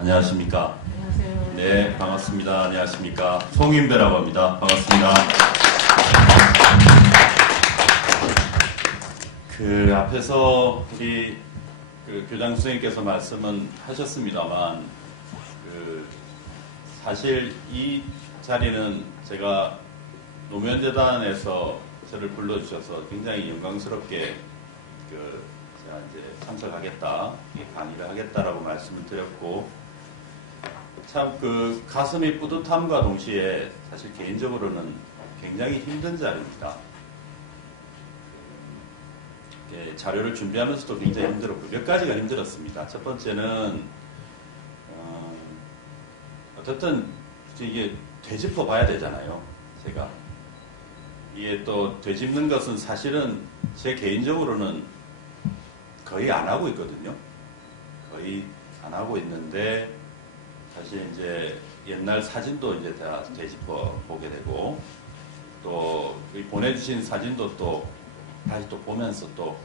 안녕하십니까. 안녕하세요. 네, 반갑습니다. 안녕하십니까. 송인배라고 합니다. 반갑습니다. 그 앞에서 우리 교장 선생님께서 말씀은 하셨습니다만, 사실 이 자리는 제가 노무현재단에서 저를 불러주셔서 굉장히 영광스럽게 제가 이제 참석하겠다, 강의를 하겠다라고 말씀을 드렸고, 참 가슴이 뿌듯함과 동시에 사실 개인적으로는 굉장히 힘든 자리입니다. 자료를 준비하면서도 굉장히 힘들었고, 몇 가지가 힘들었습니다. 첫 번째는 어쨌든 이게 되짚어 봐야 되잖아요. 제가 이게 또 되짚는 것은 사실은 제 개인적으로는 거의 안 하고 있거든요. 거의 안 하고 있는데, 사실 이제 옛날 사진도 이제 다 되짚어 보게 되고, 또 보내주신 사진도 또 다시 또 보면서 또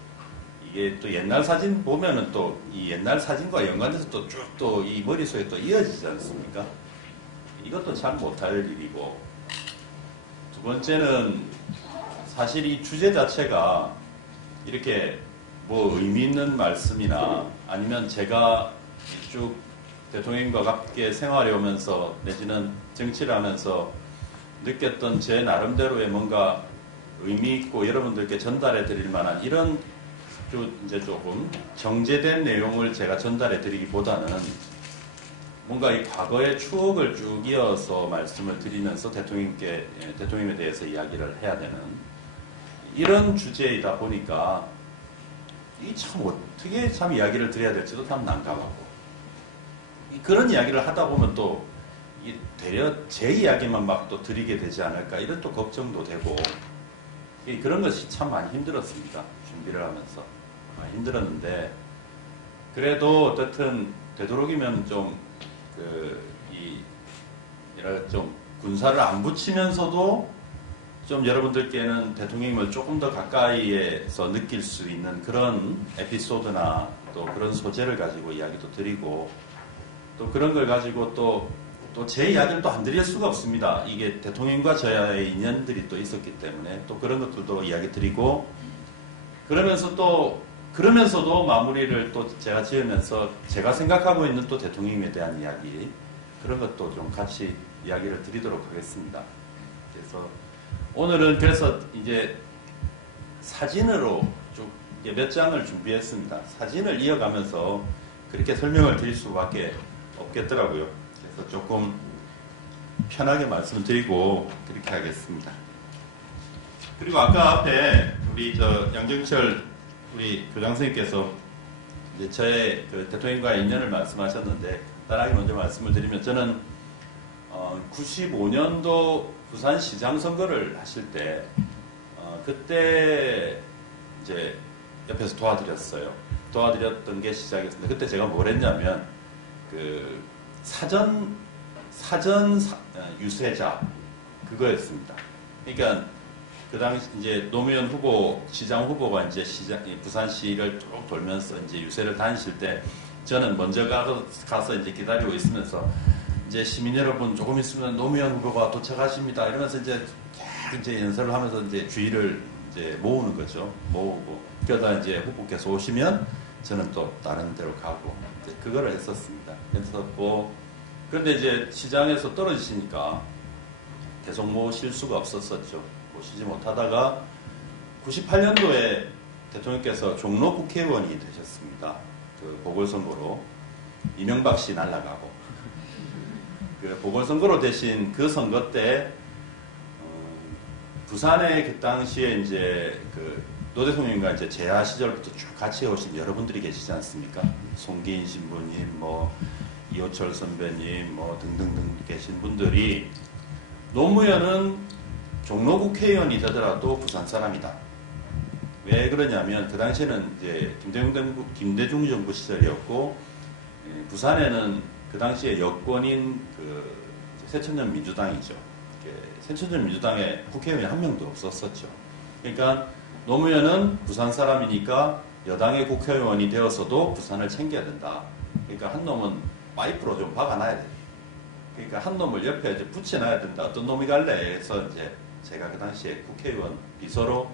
이게 또 옛날 사진 보면은 또 이 옛날 사진과 연관돼서 또 쭉 또 이 머릿속에 또 이어지지 않습니까? 이것도 참 못할 일이고, 두 번째는 사실 이 주제 자체가 이렇게 뭐 의미 있는 말씀이나 아니면 제가 쭉 대통령과 함께 생활해 오면서 내지는 정치를 하면서 느꼈던 제 나름대로의 뭔가 의미 있고 여러분들께 전달해 드릴 만한 이런 이제 조금 정제된 내용을 제가 전달해 드리기보다는 뭔가 이 과거의 추억을 쭉 이어서 말씀을 드리면서 대통령에 대해서 이야기를 해야 되는 이런 주제이다 보니까 이 참 어떻게 참 이야기를 드려야 될지도 참 난감하고, 그런 이야기를 하다 보면 또 되려 제 이야기만 막 또 드리게 되지 않을까 이런 또 걱정도 되고, 그런 것이 참 많이 힘들었습니다. 준비를 하면서 많이 힘들었는데, 그래도 어쨌든 되도록이면 좀 좀 군사를 안 붙이면서도 좀 여러분들께는 대통령님을 조금 더 가까이에서 느낄 수 있는 그런 에피소드나 또 그런 소재를 가지고 이야기도 드리고, 또 그런 걸 가지고 또 제 이야기를 또 안 드릴 수가 없습니다. 이게 대통령과 저의 인연들이 또 있었기 때문에 또 그런 것들도 이야기 드리고, 그러면서도 마무리를 또 제가 지으면서 제가 생각하고 있는 또 대통령님에 대한 이야기, 그런 것도 좀 같이 이야기를 드리도록 하겠습니다. 그래서 오늘은 이제 사진으로 쭉 몇 장을 준비했습니다. 사진을 이어가면서 그렇게 설명을 드릴 수밖에 없겠더라고요. 그래서 조금 편하게 말씀을 드리고 그렇게 하겠습니다. 그리고 아까 앞에 우리 양정철 우리 교장 선생님께서 이제 저의 대통령과의 인연을 말씀하셨는데, 간단하게 먼저 말씀을 드리면, 저는 95년도 부산시장 선거를 하실 때 그때 이제 옆에서 도와드렸던 게 시작이었습니다. 그때 제가 뭘 했냐면 사전 유세자 그거였습니다. 그러니까 그 당시 이제 노무현 시장 후보가 이제 부산시를 쭉 돌면서 이제 유세를 다니실 때 저는 먼저 가서 이제 기다리고 있으면서 이제 시민 여러분 조금 있으면 노무현 후보가 도착하십니다 이러면서 이제 연설을 하면서 이제 주의를 이제 모으는 거죠. 모으고 그러다 이제 후보께서 오시면 저는 또 다른 데로 가고 이제 그거를 했었습니다. 그런데 이제 시장에서 떨어지시니까 계속 모실 수가 없었었죠. 모시지 못하다가 98년도에 대통령께서 종로 국회의원이 되셨습니다. 보궐선거로 이명박 씨 날아가고, 보궐선거로 되신 그 선거 때 부산에 그 당시에 이제 노 대통령과 이제 재하 시절부터 쭉 같이 오신 여러분들이 계시지 않습니까? 송기인 신부님, 이호철 선배님, 등등등 계신 분들이 노무현은 종로 국회의원이 되더라도 부산 사람이다. 왜 그러냐면 그 당시에는 이제 김대중 정부 시절이었고, 부산에는 그 당시에 여권인 새천년 민주당이죠. 새천년 민주당에 국회의원이 한 명도 없었었죠. 그러니까 노무현은 부산 사람이니까 여당의 국회의원이 되어서도 부산을 챙겨야 된다. 그러니까 한 놈은 파이프로 좀 박아놔야 돼. 그러니까 한 놈을 옆에 이제 붙여놔야 된다. 어떤 놈이 갈래 해서 이제 제가 그 당시에 국회의원 비서로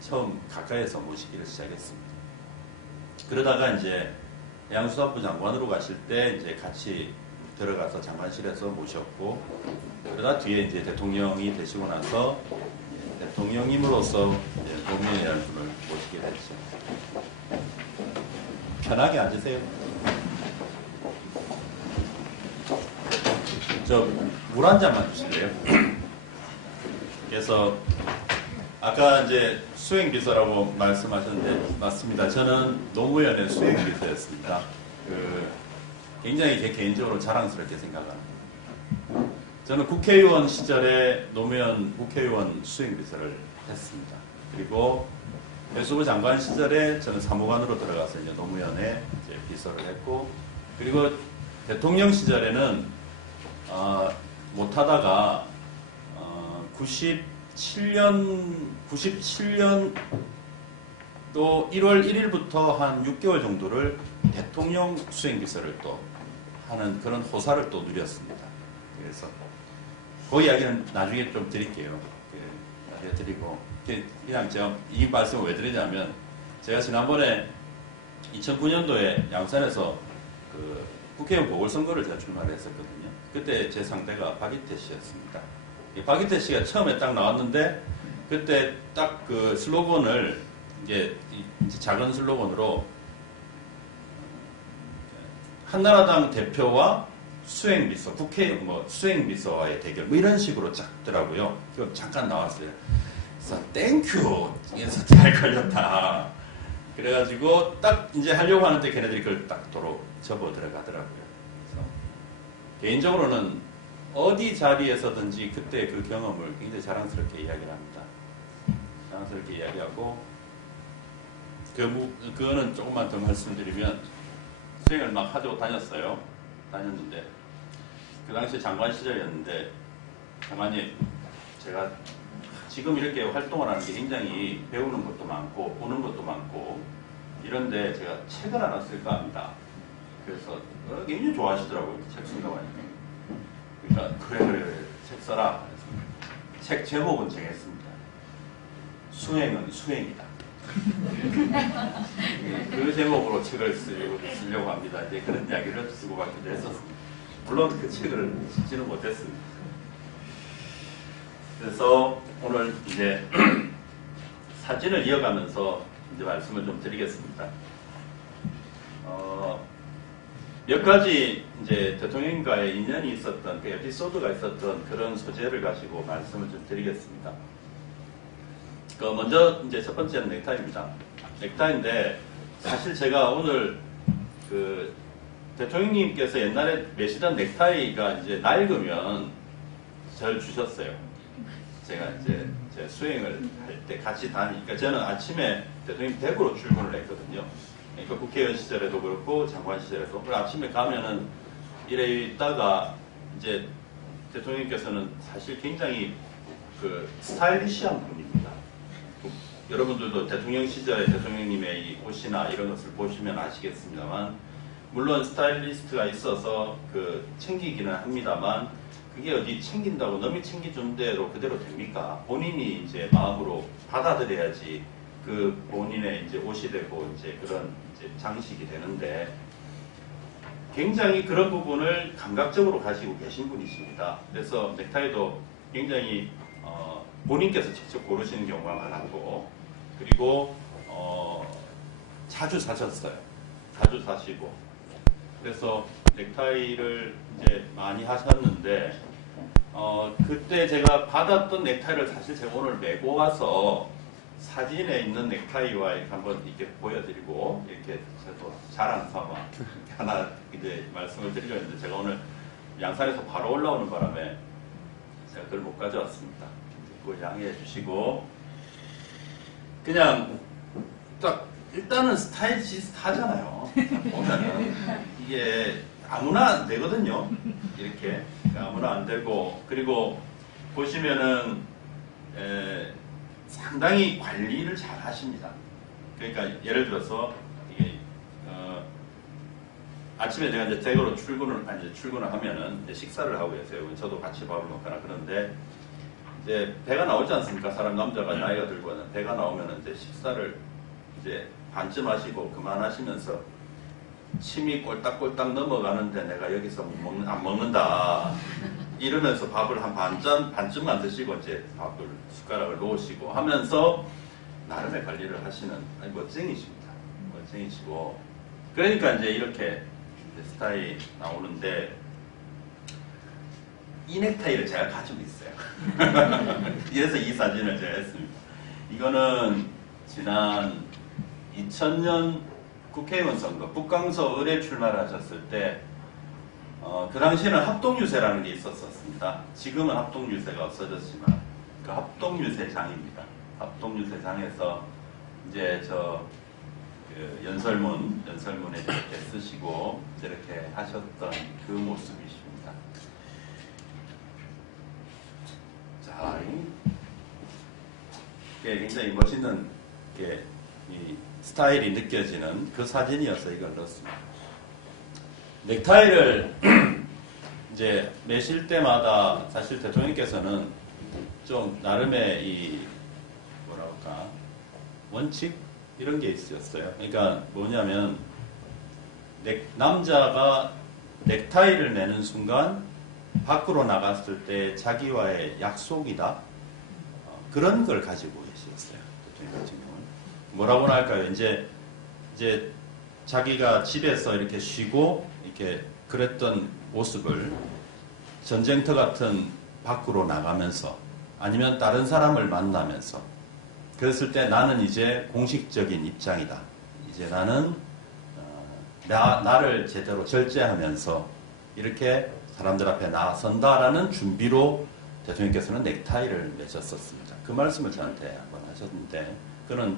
처음 가까이에서 모시기를 시작했습니다. 그러다가 이제 해양수산부 장관으로 가실 때 이제 같이 들어가서 장관실에서 모셨고, 그러다 뒤에 이제 대통령이 되시고 나서 대통령님으로서 이제 노무현 의원님을 모시게 됐죠. 편하게 앉으세요. 저 물 한 잔만 주실래요? 그래서 아까 이제 수행비서라고 말씀하셨는데 맞습니다. 저는 노무현의 수행비서였습니다. 굉장히 제 개인적으로 자랑스럽게 생각합니다. 저는 국회의원 시절에 노무현 국회의원 수행비서를 했습니다. 그리고 해수부 장관 시절에 저는 사무관으로 들어가서 이제 노무현의 이제 비서를 했고, 그리고 대통령 시절에는 못하다가 97년도 1월 1일부터 한 6개월 정도를 대통령 수행비서를 또 하는 그런 호사를 또 누렸습니다. 그래서 그 이야기는 나중에 좀 드릴게요. 나중에 드리고, 그냥 제가 이 말씀을 왜 드리냐면, 제가 지난번에 2009년도에 양산에서 그 국회의원 보궐선거를 제가 출마를 했었거든요. 그때 제 상대가 박이태 씨였습니다. 박이태 씨가 처음에 딱 나왔는데, 그때 딱 그 슬로건을 이제 작은 슬로건으로 한나라당 대표와 수행비서, 국회의원 수행비서와의 대결 이런 식으로 짰더라고요. 잠깐 나왔어요. 그래서 땡큐, 그래서 잘 걸렸다. 그래가지고 딱 이제 하려고 하는데 걔네들이 그걸 딱 도로 접어 들어가더라고요. 그래서 개인적으로는 어디 자리에서든지 그때 그 경험을 굉장히 자랑스럽게 이야기를 합니다. 자랑스럽게 이야기하고, 그거는 조금만 더 말씀드리면, 수행을 막 하고 다녔는데, 그 당시에 장관 시절이었는데, 장관님, 제가 지금 이렇게 활동을 하는 게 굉장히 배우는 것도 많고, 보는 것도 많고, 이런데 제가 책을 하나 쓸까 합니다. 그래서 굉장히 좋아하시더라고요. 책 쓴다고 하니까. 그러니까, 그래, 책 써라. 그래서 책 제목은 정했습니다. 수행은 수행이다. 그 제목으로 책을 쓰려고 합니다. 이제 그런 이야기를 쓰고 받기도 했었습니다. 물론 그 책을 쓰지는 못했습니다. 그래서 오늘 이제 사진을 이어가면서 이제 말씀을 좀 드리겠습니다. 몇 가지 이제 대통령과의 인연이 있었던 그 에피소드가 있었던 그런 소재를 가지고 말씀을 좀 드리겠습니다. 먼저 이제 첫 번째는 넥타이입니다. 넥타이인데, 사실 제가 오늘 그 대통령님께서 옛날에 매시던 넥타이가 이제 낡으면 저를 주셨어요. 제가 이제 제 수행을 할 때 같이 다니니까, 저는 아침에 대통령 댁으로 출근을 했거든요. 그러니까 국회의원 시절에도 그렇고 장관 시절에도. 그리고 아침에 가면은 이래 있다가 이제 대통령께서는 사실 굉장히 그 스타일리시한 분입니다. 여러분들도 대통령 시절에 대통령님의 이 옷이나 이런 것을 보시면 아시겠습니다만, 물론 스타일리스트가 있어서 그 챙기기는 합니다만, 그게 어디 챙긴다고 남이 챙겨준 대로 그대로 됩니까? 본인이 이제 마음으로 받아들여야지 그 본인의 이제 옷이 되고 이제 그런 이제 장식이 되는데, 굉장히 그런 부분을 감각적으로 가지고 계신 분이십니다. 그래서 넥타이도 굉장히 본인께서 직접 고르시는 경우가 많았고, 그리고 자주 사셨어요. 자주 사시고. 그래서 넥타이를 이제 많이 하셨는데, 그때 제가 받았던 넥타이를 사실 제가 오늘 메고 와서 사진에 있는 넥타이와 이렇게 한번 이렇게 보여드리고, 이렇게 저도 자랑 삼아 하나 이제 말씀을 드리려 했는데, 제가 오늘 양산에서 바로 올라오는 바람에 제가 그걸 못 가져왔습니다. 그걸 양해해 주시고, 그냥 딱 일단은 스타일리스트하잖아요. 보면은 이게 아무나 안 되거든요. 이렇게 아무나 안 되고, 그리고 보시면은 상당히 관리를 잘 하십니다. 그러니까 예를 들어서 이게 아침에 제가 이제 댁으로 출근을 하면은 이제 식사를 하고 계세요. 저도 같이 밥을 먹거나 그런데 이제 배가 나오지 않습니까? 사람 남자가 나이가 들고는 배가 나오면은 이제 식사를 이제 반쯤 하시고 그만하시면서 침이 꼴딱꼴딱 넘어가는데 내가 여기서 안 먹는다 이러면서 밥을 한 반쯤만 드시고 이제 밥을 숟가락을 놓으시고 하면서 나름의 관리를 하시는 멋쟁이십니다. 멋쟁이시고 그러니까 이제 이렇게 스타일이 나오는데 이 넥타이를 제가 가지고 있어요. 그래서 이 사진을 제가 했습니다. 이거는 지난 2000년 국회의원 선거 북강서 을에 출마를 하셨을 때 그 당시에는 합동유세라는 게 있었습니다. 지금은 합동유세가 없어졌지만 그 합동유세장입니다. 합동유세장에서 이제 그 연설문에 이렇게 쓰시고 이렇게 하셨던 그 모습이십니다. 자, 이게 굉장히 멋있는 게 이 스타일이 느껴지는 그 사진이어서 이걸 넣었습니다. 넥타이를 이제 매실 때마다 사실 대통령께서는 좀 나름의 이 뭐랄까 원칙 이런 게 있었어요. 그러니까 뭐냐면 남자가 넥타이를 매는 순간 밖으로 나갔을 때 자기와의 약속이다. 그런 걸 가지고 계셨어요. 대통령 같은 경우는. 뭐라고나 할까요? 이제 자기가 집에서 이렇게 쉬고 이렇게 그랬던 모습을 전쟁터 같은 밖으로 나가면서 아니면 다른 사람을 만나면서 그랬을 때 나는 이제 공식적인 입장이다. 이제 나는 나를 제대로 절제하면서 이렇게 사람들 앞에 나선다라는 준비로 대통령께서는 넥타이를 매셨었습니다. 그 말씀을 저한테 한번 하셨는데 그는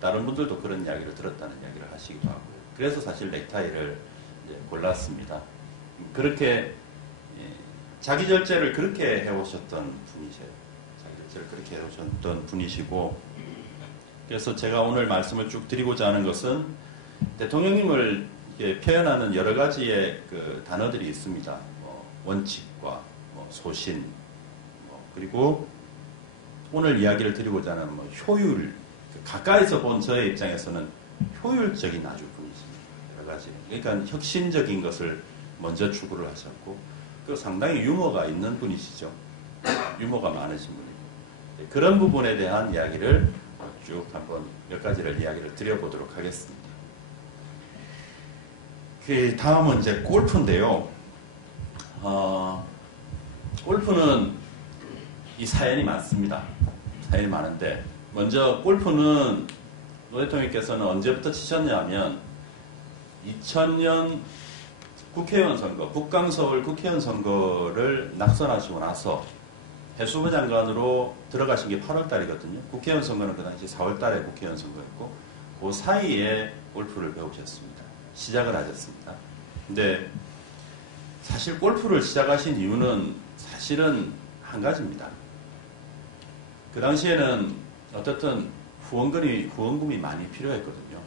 다른 분들도 그런 이야기를 들었다는 이야기를 하시기도 하고요. 그래서 사실 넥타이를 이제 골랐습니다. 그렇게 자기 절제를 그렇게 해오셨던 분이세요. 자기 절제를 그렇게 해오셨던 분이시고 그래서 제가 오늘 말씀을 쭉 드리고자 하는 것은 대통령님을 표현하는 여러 가지의 그 단어들이 있습니다. 원칙과 소신 그리고 오늘 이야기를 드리고자 하는 효율 가까이서 본 저의 입장에서는 효율적인 아주 분이십니다. 여러 가지. 그러니까 혁신적인 것을 먼저 추구를 하셨고 그 상당히 유머가 있는 분이시죠. 유머가 많으신 분이고 그런 부분에 대한 이야기를 쭉 한번 몇 가지를 이야기를 드려보도록 하겠습니다. 그 다음은 이제 골프인데요. 골프는 이 사연이 많습니다. 사연이 많은데 먼저 골프는 노 대통령께서는 언제부터 치셨냐면 2000년 국회의원 선거, 북강서울 국회의원 선거를 낙선하시고 나서 해수부 장관으로 들어가신 게 8월 달이거든요. 국회의원 선거는 그 당시 4월 달에 국회의원 선거였고 그 사이에 골프를 배우셨습니다. 시작을 하셨습니다. 근데 사실 골프를 시작하신 이유는 사실은 한 가지입니다. 그 당시에는 어떻든 후원금이 많이 필요했거든요.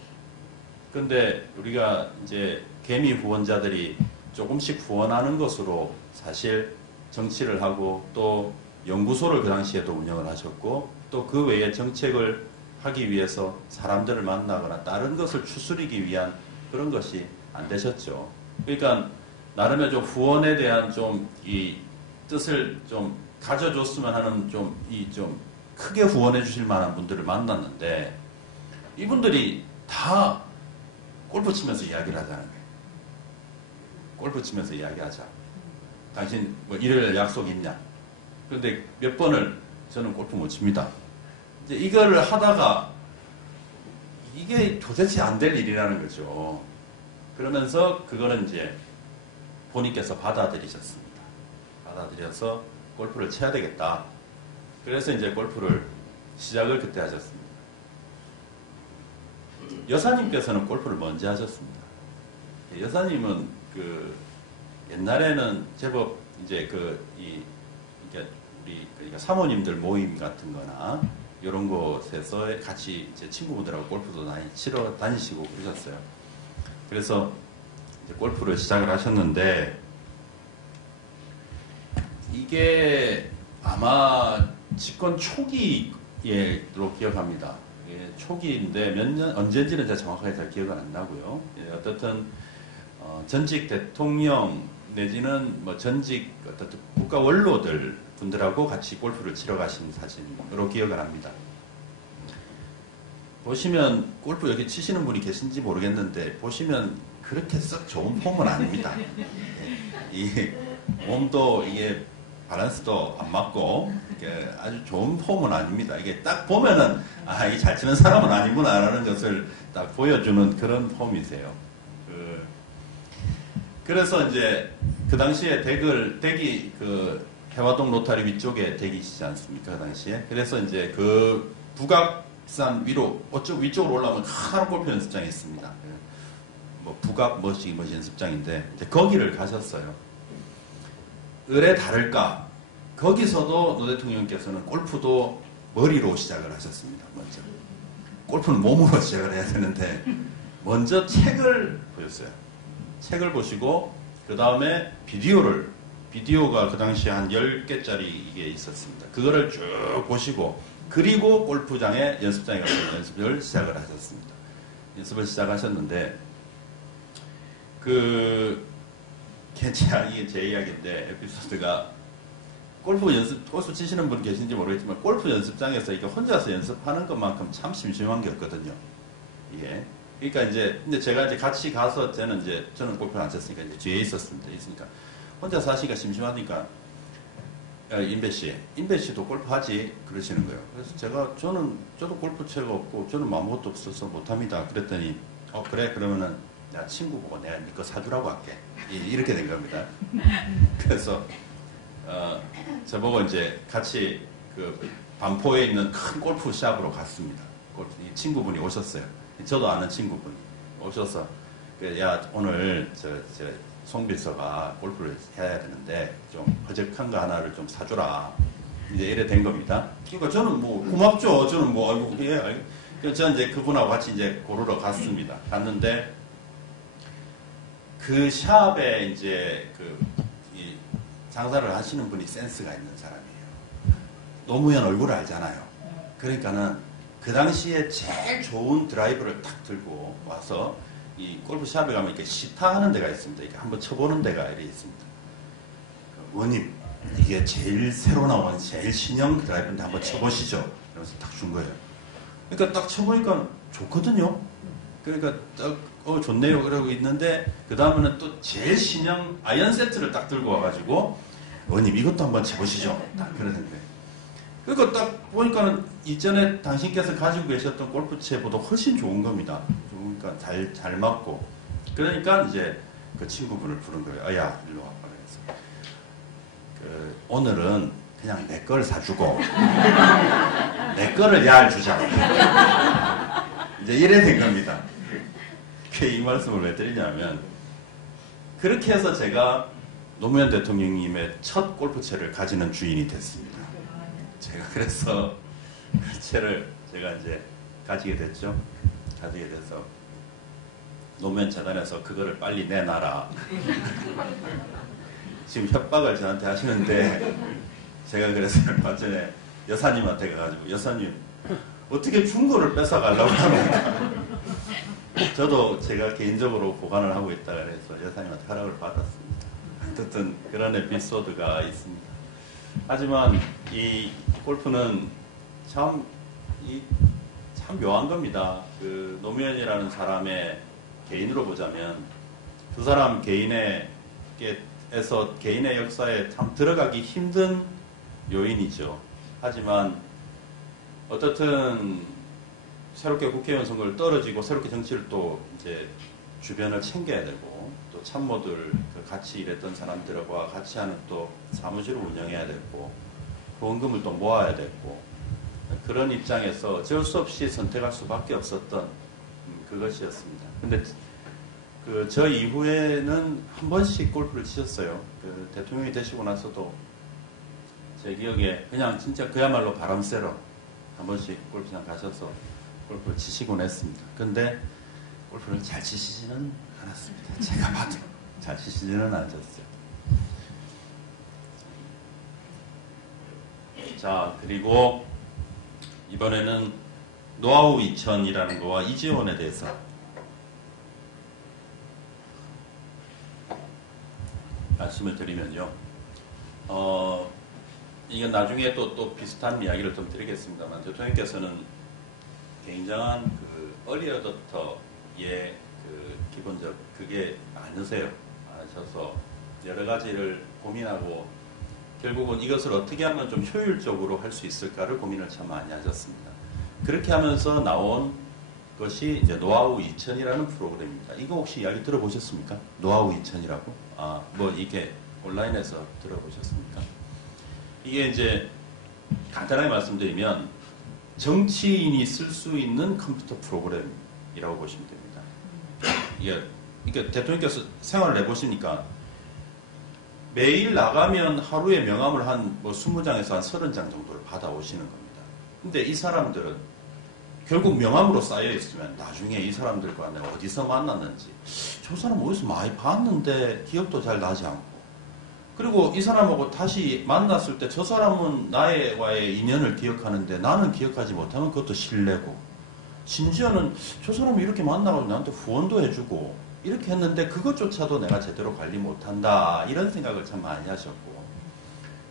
그런데 우리가 이제 개미 후원자들이 조금씩 후원하는 것으로 사실 정치를 하고 또 연구소를 그 당시에도 운영을 하셨고 또 그 외에 정책을 하기 위해서 사람들을 만나거나 다른 것을 추스리기 위한 그런 것이 안 되셨죠. 그러니까 나름의 좀 후원에 대한 좀 이 뜻을 좀 가져줬으면 하는 좀 크게 후원해 주실 만한 분들을 만났는데 이분들이 다 골프 치면서 이야기를 하자는 거예요. 골프 치면서 이야기하자. 당신 뭐 일요일 약속 있냐? 그런데 몇 번을 저는 골프 못 칩니다. 이제 이거를 하다가 이게 도대체 안 될 일이라는 거죠. 그러면서 그거는 이제 본인께서 받아들이셨습니다. 받아들여서 골프를 쳐야 되겠다. 그래서 이제 골프를 시작을 그때 하셨습니다. 여사님께서는 골프를 먼저 하셨습니다. 여사님은 그 옛날에는 제법 이제 우리 그러니까 사모님들 모임 같은 거나 이런 곳에서 같이 이제 친구분들하고 골프도 치러 다니시고 그러셨어요. 그래서 골프를 시작을 하셨는데 이게 아마 집권 초기로 기억합니다. 초기인데 몇 년 언제인지는 제가 정확하게 잘 기억은 안 나고요. 어떻든 전직 대통령 내지는 뭐 전직 어떤 국가 원로들 분들하고 같이 골프를 치러 가신 사진으로 기억을 합니다. 보시면 골프 여기 치시는 분이 계신지 모르겠는데 보시면 그렇게 썩 좋은 폼은 아닙니다. 이 몸도 이게 밸런스도 안 맞고 아주 좋은 폼은 아닙니다. 이게 딱 보면은 아, 이 잘 치는 사람은 아니구나라는 것을 딱 보여주는 그런 폼이세요. 그래서 이제 그 당시에 댁이 그 해화동 로타리 위쪽에 댁이시지 않습니까? 그 당시에. 그래서 이제 그 북악산 위로 위쪽으로 올라오면 큰 골프 연습장이 있습니다. 뭐 북악 뭐시 연습장인데 이제 거기를 가셨어요. 을에 다를까? 거기서도 노 대통령께서는 골프도 머리로 시작을 하셨습니다. 먼저. 골프는 몸으로 시작을 해야 되는데 먼저 책을 보셨어요. 책을 보시고 그 다음에 비디오가 그 당시에 한 10개짜리 이게 있었습니다. 그거를 쭉 보시고 그리고 골프장에 연습장에 가서 연습을 시작을 하셨습니다. 연습을 시작하셨는데 이게 제 이야기인데 에피소드가 골프 치시는 분 계신지 모르겠지만 골프 연습장에서 이게 혼자서 연습하는 것만큼 참 심심한 게 없거든요. 이게. 그러니까 근데 제가 이제 같이 가서 저는 골프를 안 쳤으니까 이제 뒤에 있으니까 혼자서 하시기가 심심하니까 인배 씨도 골프 하지 그러시는 거예요. 그래서 저도 골프채가 없고 저는 아무것도 없어서 못합니다. 그랬더니 그래 그러면은 나 친구 보고 내가 네 거 사주라고 할게. 이렇게 된 겁니다. 그래서 저보고 이제 같이 그 반포에 있는 큰 골프샵으로 갔습니다. 이 친구분이 오셨어요. 저도 아는 친구분이 오셔서 야 오늘 송빌서가 골프를 해야 되는데 좀 허접한 거 하나를 좀 사주라. 이제 이래 된 겁니다. 그러니까 저는 뭐 고맙죠. 저는 뭐 아이고 예. 저는 이제 그분하고 같이 이제 고르러 갔습니다. 갔는데 그 샵에 이제 이 장사를 하시는 분이 센스가 있는 사람이에요. 노무현 얼굴을 알잖아요. 그러니까는 그 당시에 제일 좋은 드라이버를 딱 들고 와서 이 골프샵에 가면 이렇게 시타하는 데가 있습니다. 이렇게 한번 쳐보는 데가 이렇게 있습니다. 원님, 이게 제일 새로 나온 제일 신형 드라이버인데 한번 쳐보시죠. 이러면서 딱 준 거예요. 그러니까 딱 쳐보니까 좋거든요. 그러니까 딱 좋네요. 그러고 있는데 그 다음에는 또 제일 신형 아이언 세트를 딱 들고 와가지고 원님 이것도 한번 쳐보시죠. 딱 그러는 거예요. 그러니까 딱 보니까는 이전에 당신께서 가지고 계셨던 골프채보다 훨씬 좋은 겁니다. 그러니까 잘 맞고. 그러니까 이제 그 친구분을 부른 거예요. 야, 일로 와봐. 그래서 오늘은 그냥 내 걸 사주고 내 거를 야를 주자. 이제 이래 된 겁니다. 이 말씀을 왜 드리냐면 그렇게 해서 제가 노무현 대통령님의 첫 골프채를 가지는 주인이 됐습니다. 제가 그래서 그 채를 제가 이제 가지게 됐죠. 가지게 돼서 노무현 재단에서 그거를 빨리 내놔라. 지금 협박을 저한테 하시는데 제가 그래서 얼마 전에 여사님한테 가가지고 여사님 어떻게 준 거를 뺏어가려고 합니까? 저도 제가 개인적으로 보관을 하고 있다 그래서 여사님한테 허락을 받았습니다. 어쨌든 그런 에피소드가 있습니다. 하지만 이 골프는 참 묘한 겁니다. 그 노무현이라는 사람의 개인으로 보자면 그 사람 개인의 역사에 참 들어가기 힘든 요인이죠. 하지만 어떻든 새롭게 국회의원 선거를 떨어지고 새롭게 정치를 또 이제 주변을 챙겨야 되고 또 참모들 같이 일했던 사람들과 같이 하는 또 사무실을 운영해야 되고 후원금을 또 모아야 되고 그런 입장에서 어쩔 수 없이 선택할 수밖에 없었던 그것이었습니다. 근데 저 이후에는 한 번씩 골프를 치셨어요. 대통령이 되시고 나서도 제 기억에 그냥 진짜 그야말로 바람 쐬러 한 번씩 골프장 가셔서 골프를 치시곤 했습니다. 근데 골프를 잘 치시지는 않았습니다. 제가 봐도 잘 치시지는 않았어요. 자, 그리고 이번에는 노하우 2000이라는 거와 이재원에 대해서 말씀을 드리면요. 이건 나중에 또 비슷한 이야기를 좀 드리겠습니다만, 대통령께서는 굉장한 그 얼리어답터의 그 기본적 그게 많으셔서 여러 가지를 고민하고 결국은 이것을 어떻게 하면 좀 효율적으로 할 수 있을까를 고민을 참 많이 하셨습니다. 그렇게 하면서 나온 것이 이제 노하우 2000이라는 프로그램입니다. 이거 혹시 이야기 들어보셨습니까? 노하우 2000이라고? 뭐 이게 온라인에서 들어보셨습니까? 이게 이제 간단하게 말씀드리면 정치인이 쓸 수 있는 컴퓨터 프로그램이라고 보시면 됩니다. 이게 대통령께서 생활을 해보시니까 매일 나가면 하루에 명함을 한 뭐 20장에서 한 30장 정도를 받아오시는 겁니다. 근데 이 사람들은 결국 명함으로 쌓여있으면 나중에 이 사람들과 내가 어디서 만났는지 저 사람 어디서 많이 봤는데 기억도 잘 나지 않고, 그리고 이 사람하고 다시 만났을 때 저 사람은 나와의 인연을 기억하는데 나는 기억하지 못하면 그것도 실례고, 심지어는 저 사람이 이렇게 만나가지고 나한테 후원도 해주고 이렇게 했는데 그것조차도 내가 제대로 관리 못한다, 이런 생각을 참 많이 하셨고,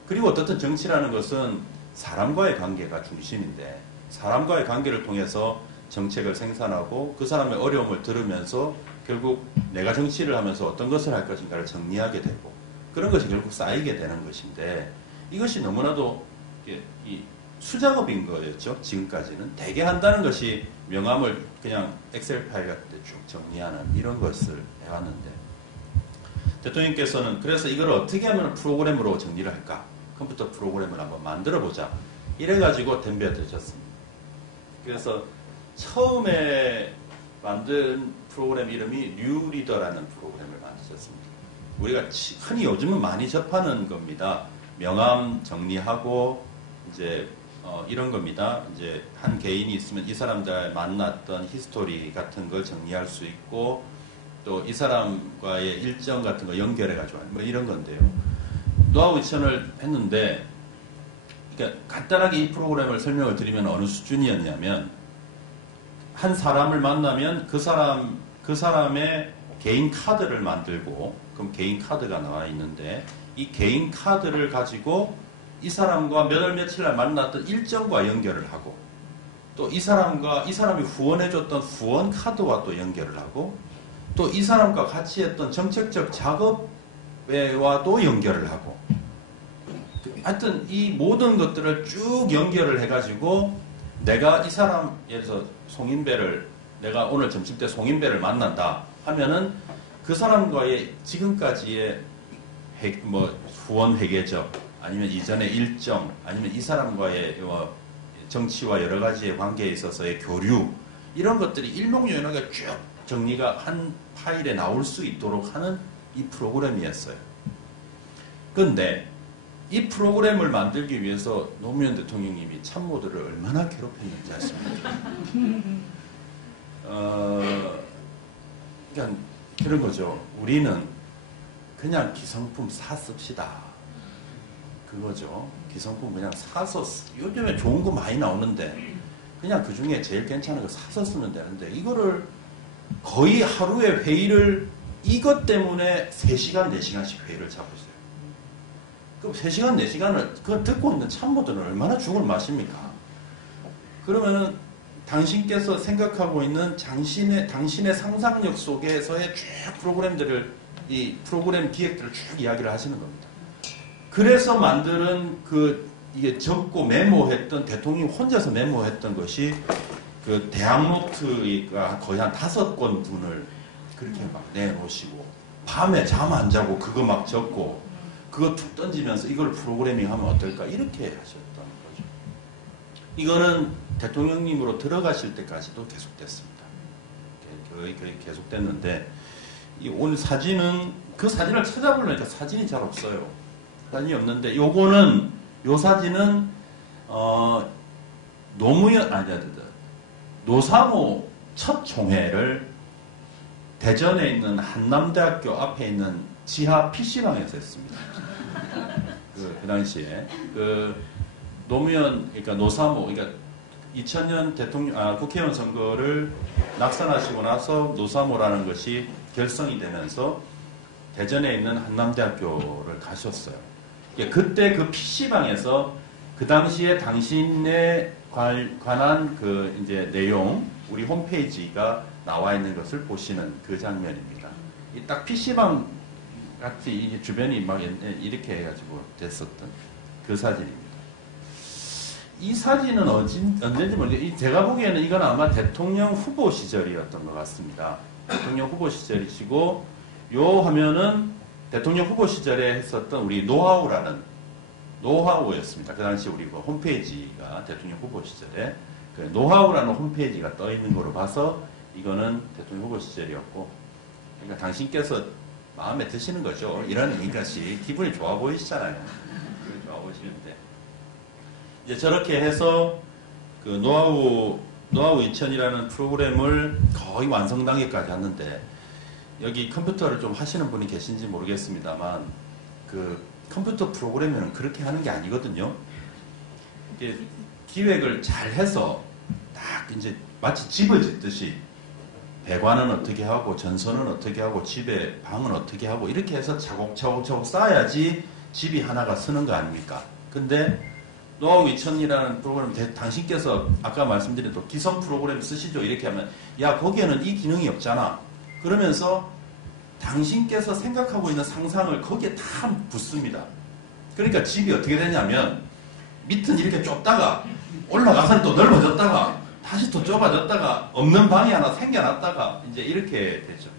그리고 어떻든 정치라는 것은 사람과의 관계가 중심인데 사람과의 관계를 통해서 정책을 생산하고 그 사람의 어려움을 들으면서 결국 내가 정치를 하면서 어떤 것을 할 것인가를 정리하게 되고, 그런 것이 결국 쌓이게 되는 것인데, 이것이 너무나도 이 수작업인 거였죠. 지금까지는 대개 한다는 것이 명함을 그냥 엑셀 파일 같은 데 쭉 정리하는 이런 것을 해왔는데, 대통령께서는 그래서 이걸 어떻게 하면 프로그램으로 정리를 할까, 컴퓨터 프로그램을 한번 만들어보자 이래가지고 덤벼드셨습니다. 그래서 처음에 만든 프로그램 이름이 뉴리더라는 프로그램을 만드셨습니다. 우리가 흔히 요즘은 많이 접하는 겁니다. 명함 정리하고 이제 이런 겁니다. 이제 한 개인이 있으면 이 사람들 만났던 히스토리 같은 걸 정리할 수 있고, 또 이 사람과의 일정 같은 거 연결해가지고 뭐 이런 건데요. 노하우 2000을 했는데, 그러니까 간단하게 이 프로그램을 설명을 드리면 어느 수준이었냐면, 한 사람을 만나면 그 사람의 개인 카드를 만들고, 그럼 개인 카드가 나와 있는데 이 개인 카드를 가지고 이 사람과 몇 월 며칠 날 만났던 일정과 연결을 하고, 또 이 사람이 후원해줬던 후원 카드와 또 연결을 하고, 또 이 사람과 같이 했던 정책적 작업과도 연결을 하고, 하여튼 이 모든 것들을 쭉 연결을 해가지고 내가 이 사람, 예를 들어서 송인배를 내가 오늘 점심때 송인배를 만난다 하면은 그 사람과의 지금까지의 뭐 후원 회계적, 아니면 이전의 일정, 아니면 이 사람과의 정치와 여러 가지의 관계에 있어서의 교류, 이런 것들이 일목요연하게 쭉 정리가 한 파일에 나올 수 있도록 하는 이 프로그램이었어요. 그런데 이 프로그램을 만들기 위해서 노무현 대통령님이 참모들을 얼마나 괴롭혔는지 아십니까? 그러니까 그런 거죠. 우리는 그냥 기성품 사 씁시다. 그거죠. 기성품 그냥 사서, 요즘에 좋은 거 많이 나오는데 그냥 그 중에 제일 괜찮은 거 사서 쓰면 되는데, 이거를 거의 하루에 회의를 이것 때문에 3시간, 4시간씩 회의를 잡으세요. 그럼 3시간, 4시간을 그걸 듣고 있는 참모들은 얼마나 죽을 맛입니까? 그러면은 당신께서 생각하고 있는 당신의 상상력 속에서의 쭉 프로그램들을, 이 프로그램 기획들을 쭉 이야기를 하시는 겁니다. 그래서 만드는 이게 적고 메모했던, 대통령이 혼자서 메모했던 것이 그 대학노트가 거의 한 5권 분을 그렇게 막 내놓으시고, 밤에 잠 안 자고 그거 막 적고, 그거 툭 던지면서 이걸 프로그래밍 하면 어떨까, 이렇게 하셨던 거죠. 이거는 대통령님으로 들어가실 때까지도 계속됐습니다. 거의 계속됐는데, 오늘 사진은, 그 사진을 찾아보려니까 사진이 잘 없어요. 사진이 없는데, 요 사진은 노사모 첫 총회를 대전에 있는 한남대학교 앞에 있는 지하 PC방에서 했습니다. 그 당시에 노무현, 그러니까 노사모, 그러니까 2000년 국회의원 선거를 낙선하시고 나서 노사모라는 것이 결성이 되면서 대전에 있는 한남대학교를 가셨어요. 그때 그 PC방에서 그 당시에 당신에 관한 그 이제 내용, 우리 홈페이지가 나와 있는 것을 보시는 그 장면입니다. 딱 PC방 같이 이 주변이 막 이렇게 해가지고 됐었던 그 사진입니다. 이 사진은 언제인지 모르겠는데, 제가 보기에는 이건 아마 대통령 후보 시절이었던 것 같습니다. 대통령 후보 시절이시고, 요 화면은 대통령 후보 시절에 했었던 우리 노하우였습니다. 그 당시 우리 홈페이지가 대통령 후보 시절에 그 노하우라는 홈페이지가 떠 있는 거로 봐서 이거는 대통령 후보 시절이었고, 그러니까 당신께서 마음에 드시는 거죠. 이런 것이 기분이 좋아 보이시잖아요. 기분이 좋아 보이시는데, 이제 저렇게 해서 그 노하우 2000이라는 프로그램을 거의 완성 단계까지 했는데, 여기 컴퓨터를 좀 하시는 분이 계신지 모르겠습니다만, 그 컴퓨터 프로그램은 그렇게 하는 게 아니거든요. 이게 기획을 잘 해서 딱 이제 마치 집을 짓듯이 배관은 어떻게 하고 전선은 어떻게 하고 집에 방은 어떻게 하고 이렇게 해서 차곡차곡 쌓아야지 집이 하나가 서는 거 아닙니까? 근데 노하우 2000이라는 프로그램 당신께서 아까 말씀드린 또 기성 프로그램 쓰시죠. 이렇게 하면 야 거기에는 이 기능이 없잖아. 그러면서 당신께서 생각하고 있는 상상을 거기에 다 붙습니다. 그러니까 집이 어떻게 되냐면 밑은 이렇게 좁다가 올라가서는 또 넓어졌다가 다시 또 좁아졌다가 없는 방이 하나 생겨났다가 이제 이렇게 되죠.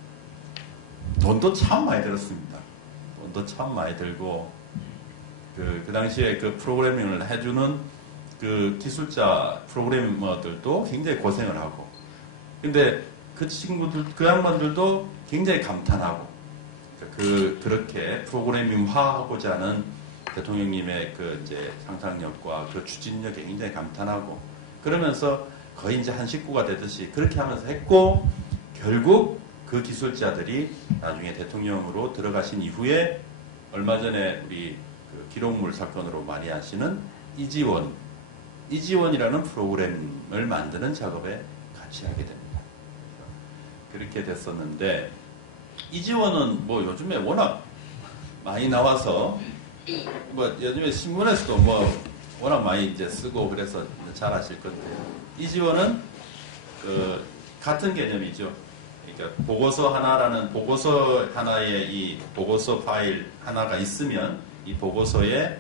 돈도 참 많이 들었습니다. 돈도 참 많이 들고 그 당시에 그 프로그래밍을 해주는 그 기술자 프로그래머들도 굉장히 고생을 하고, 근데 그 친구들, 그 양반들도 굉장히 감탄하고, 그렇게 프로그래밍화하고자 하는 대통령님의 그 이제 상상력과 그 추진력에 굉장히 감탄하고, 그러면서 거의 이제 한 식구가 되듯이 그렇게 하면서 했고, 결국 그 기술자들이 나중에 대통령으로 들어가신 이후에 얼마 전에 우리 그 기록물 사건으로 많이 아시는 이지원이라는 프로그램을 만드는 작업에 같이 하게 됩니다. 그렇게 됐었는데, 이지원은 뭐 요즘에 워낙 많이 나와서 뭐 요즘에 신문에서도 뭐 워낙 많이 이제 쓰고 그래서 잘 아실 건데요. 이지원은 그 같은 개념이죠. 그러니까 보고서 하나의 이 보고서 파일 하나가 있으면 이 보고서에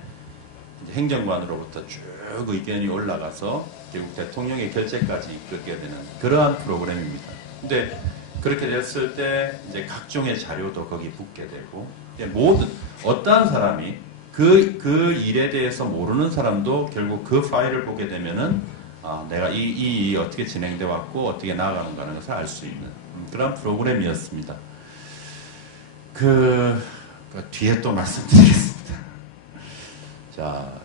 이제 행정관으로부터 쭉 의견이 올라가서 결국 대통령의 결재까지 이끌게 되는 그러한 프로그램입니다. 근데 그렇게 됐을 때 이제 각종의 자료도 거기 붙게 되고, 모든 어떠한 사람이 그 일에 대해서 모르는 사람도 결국 그 파일을 보게 되면은 내가 이 어떻게 진행돼 왔고 어떻게 나아가는가 하는 것을 알 수 있는 그런 프로그램이었습니다. 그 뒤에 또 말씀드리겠습니다. 자,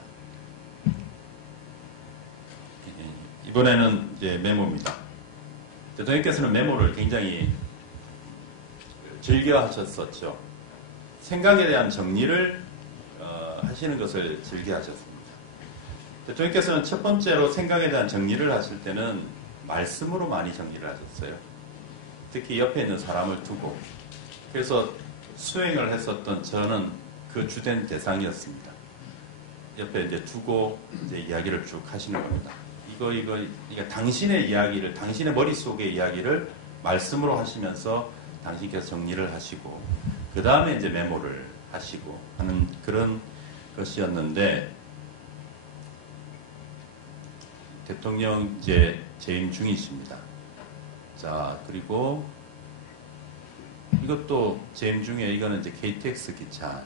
이번에는 이제 메모입니다. 대통령께서는 메모를 굉장히 즐겨 하셨었죠. 생각에 대한 정리를 하시는 것을 즐겨 하셨습니다. 대통령께서는 첫 번째로 생각에 대한 정리를 하실 때는 말씀으로 많이 정리를 하셨어요. 특히 옆에 있는 사람을 두고. 그래서 수행을 했었던 저는 그 주된 대상이었습니다. 옆에 이제 두고 이제 이야기를 쭉 하시는 겁니다. 이거 당신의 이야기를, 당신의 머릿속의 이야기를 말씀으로 하시면서 당신께서 정리를 하시고, 그 다음에 이제 메모를 하시고 하는 그런 것이었는데, 대통령 이제 재임 중이십니다. 자, 그리고 이것도 재임 중에 이거는 이제 KTX 기차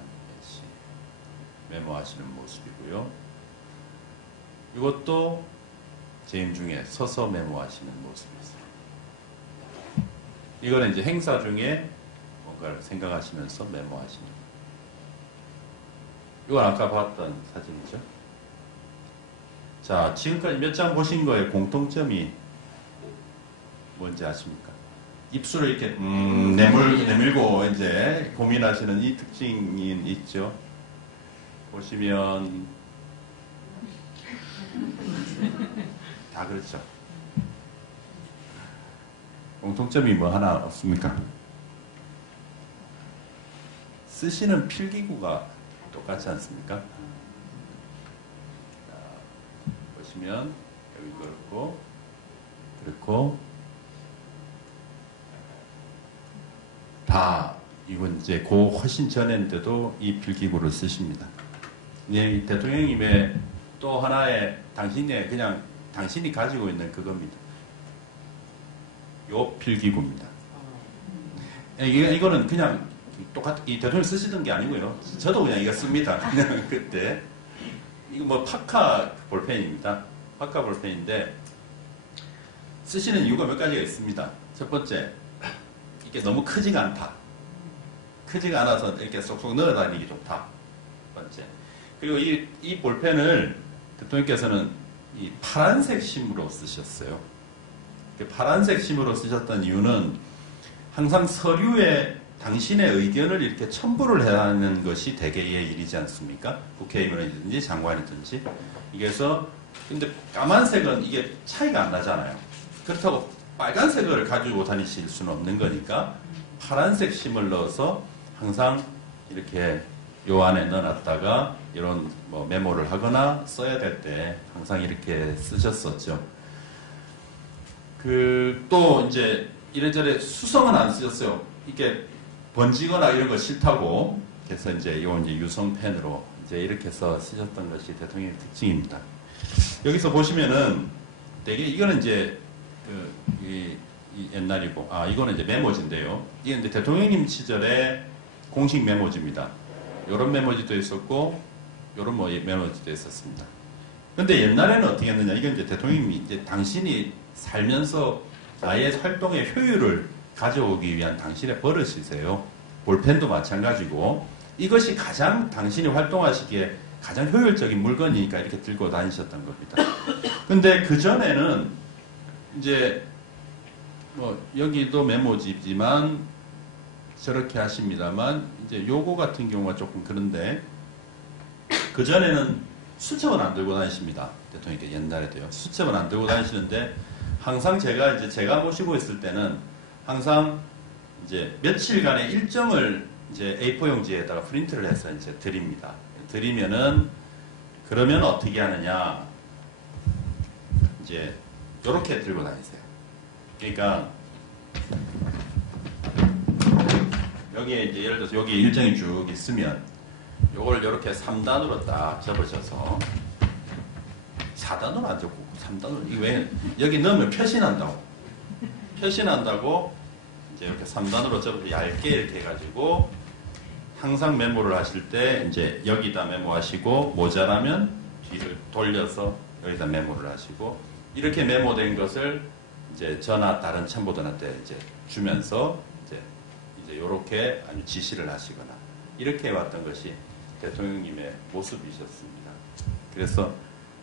메모하시는 모습이고요. 이것도 재임 중에 서서 메모하시는 모습이었어요. 이거는 이제 행사 중에 뭔가를 생각하시면서 메모하시는. 이건 아까 봤던 사진이죠. 자, 지금까지 몇 장 보신 거에 공통점이 뭔지 아십니까? 입술을 이렇게 내밀고 이제 고민하시는 이 특징이 있죠. 보시면 다 그렇죠. 공통점이 뭐 하나 없습니까? 쓰시는 필기구가 똑같지 않습니까? 자, 보시면 여기 그렇고 다 이건 이제 그 훨씬 전인데도 이 필기구를 쓰십니다. 이 대통령님의 또 하나의 당신이 가지고 있는 그겁니다. 요 필기구입니다. 이거는 그냥 이 대통령 쓰시던 게 아니고요. 저도 그냥 이거 씁니다. 그냥 그때. 이거 뭐 파카 볼펜입니다. 파카 볼펜인데 쓰시는 이유가 몇 가지가 있습니다. 첫 번째, 이게 너무 크지가 않다. 크지가 않아서 이렇게 쏙쏙 넣어 다니기 좋다. 첫 번째. 그리고 이 볼펜을 대통령께서는 이 파란색 심으로 쓰셨어요. 파란색 심으로 쓰셨던 이유는 항상 서류에 당신의 의견을 이렇게 첨부를 해야 하는 것이 대개의 일이지 않습니까? 국회의원이든지 장관이든지. 그래서 근데 까만색은 이게 차이가 안 나잖아요. 그렇다고 빨간색을 가지고 다니실 수는 없는 거니까 파란색 심을 넣어서 항상 이렇게 요 안에 넣어놨다가 이런 뭐 메모를 하거나 써야 될 때 항상 이렇게 쓰셨었죠. 또 이제 이래저래 수성은 안 쓰셨어요. 이게 번지거나 이런 거 싫다고. 그래서 이제 유성펜으로 이제 이렇게 해서 쓰셨던 것이 대통령의 특징입니다. 여기서 보시면은 되게 이거는 이제 이 옛날이고, 이거는 이제 메모지인데요. 이게 이제 대통령님 시절에 공식 메모지입니다. 요런 메모지도 있었고, 요런 메모지도 있었습니다. 근데 옛날에는 어떻게 했느냐. 이건 이제 대통령님이 이제 당신이 살면서 나의 활동의 효율을 가져오기 위한 당신의 버릇이세요. 볼펜도 마찬가지고 이것이 가장 당신이 활동하시기에 가장 효율적인 물건이니까 이렇게 들고 다니셨던 겁니다. 근데 그전에는 이제 뭐 여기도 메모지지만 저렇게 하십니다만 이제 요거 같은 경우가 조금 그런데 그전에는 수첩은 안 들고 다니십니다. 대통령께 옛날에도요. 수첩은 안 들고 다니시는데 항상 제가 모시고 있을 때는 항상 이제 며칠간의 일정을 이제 A4 용지에다가 프린트를 해서 이제 드립니다. 드리면은 그러면 어떻게 하느냐? 이제 요렇게 들고 다니세요. 그러니까 여기에 이제 예를 들어서 여기 일정이 쭉 있으면 요걸 요렇게 3단으로 딱 접으셔서 4단으로 안 접고 3단으로 이게 왜 여기 넣으면 표시난다고 이제 이렇게 3단으로 접어서 얇게 이렇게 해가지고 항상 메모를 하실 때 이제 여기다 메모하시고 모자라면 뒤를 돌려서 여기다 메모를 하시고 이렇게 메모된 것을 이제 저나 다른 참모들한테 이제 주면서 이제 요렇게 아주 지시를 하시거나 이렇게 해왔던 것이 대통령님의 모습이셨습니다. 그래서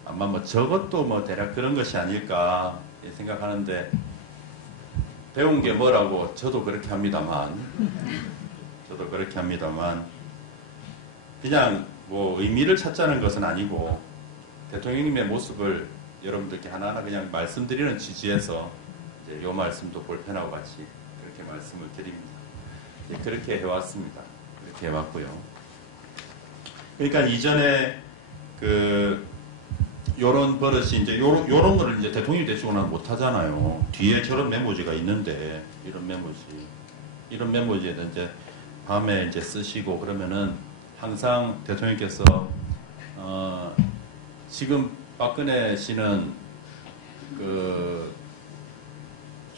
아마 뭐 저것도 뭐 대략 그런 것이 아닐까 생각하는데 배운 게 뭐라고 저도 그렇게 합니다만 그냥 뭐 의미를 찾자는 것은 아니고 대통령님의 모습을 여러분들께 하나하나 그냥 말씀드리는 취지에서 이제 요 말씀도 볼펜하고 같이 그렇게 말씀을 드립니다. 그렇게 해왔습니다. 그렇게 해왔고요. 그러니까 이전에 요런 버릇이 이제 요런 거를 이제 대통령이 되시고 나면 못 하잖아요. 뒤에 저런 메모지가 있는데 이런 메모지에다 이제 밤에 이제 쓰시고 그러면은 항상 대통령께서 지금 박근혜 씨는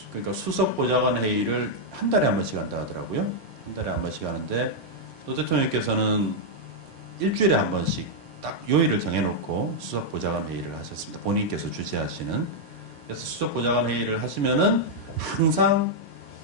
그러니까 수석 보좌관 회의를 한 달에 한 번씩 한다 하더라고요. 한 달에 한 번씩 하는데 또 대통령께서는 일주일에 한 번씩 딱 요일을 정해놓고 수석 보좌관 회의를 하셨습니다. 본인께서 주재하시는. 그래서 수석 보좌관 회의를 하시면은 항상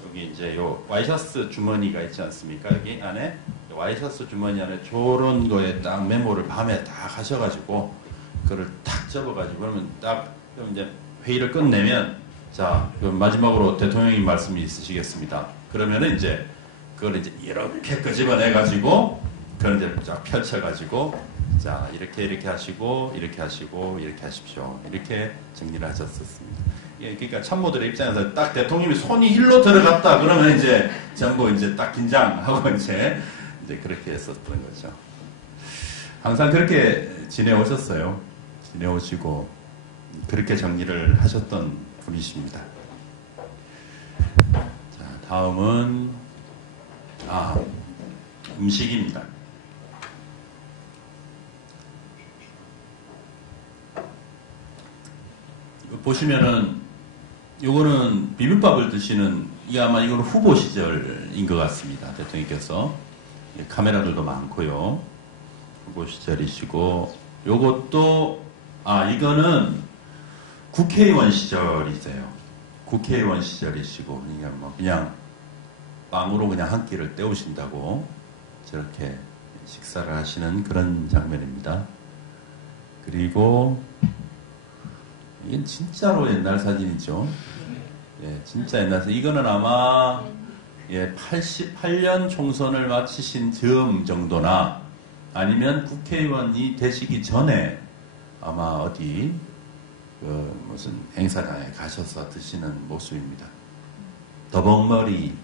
여기 이제 요 와이셔츠 주머니가 있지 않습니까? 여기 안에 와이셔츠 주머니 안에 저런 거에 딱 메모를 밤에 딱 하셔가지고 그걸 탁 접어가지고 그러면 딱 그럼 이제 회의를 끝내면 자, 그럼 마지막으로 대통령님 말씀이 있으시겠습니다. 그러면은 이제 그걸 이제 이렇게 끄집어내가지고 그걸 이제 쫙 펼쳐가지고 자, 이렇게 하시고 이렇게 하시고 이렇게 하십시오. 이렇게 정리를 하셨었습니다. 예, 그러니까 참모들의 입장에서 딱 대통령이 손이 힐로 들어갔다 그러면 이제 전부 이제 딱 긴장하고 이제 그렇게 했었던 거죠. 항상 그렇게 지내오셨어요. 지내오시고 그렇게 정리를 하셨던 분이십니다. 자, 다음은 음식입니다. 보시면은 요거는 비빔밥을 드시는 이게 아마 이거는 후보 시절인 것 같습니다. 대통령께서 카메라들도 많고요. 후보 시절이시고 요것도 이거는 국회의원 시절이세요. 국회의원 시절이시고 그러니까 뭐 그냥 빵으로 그냥 한 끼를 때우신다고 저렇게 식사를 하시는 그런 장면입니다. 그리고 이건 진짜로 옛날 사진이죠. 예, 진짜 옛날 사진. 이거는 아마 88년 총선을 마치신 즈음 정도나 아니면 국회의원이 되시기 전에 아마 어디 무슨 행사장에 가셔서 드시는 모습입니다. 더벅머리,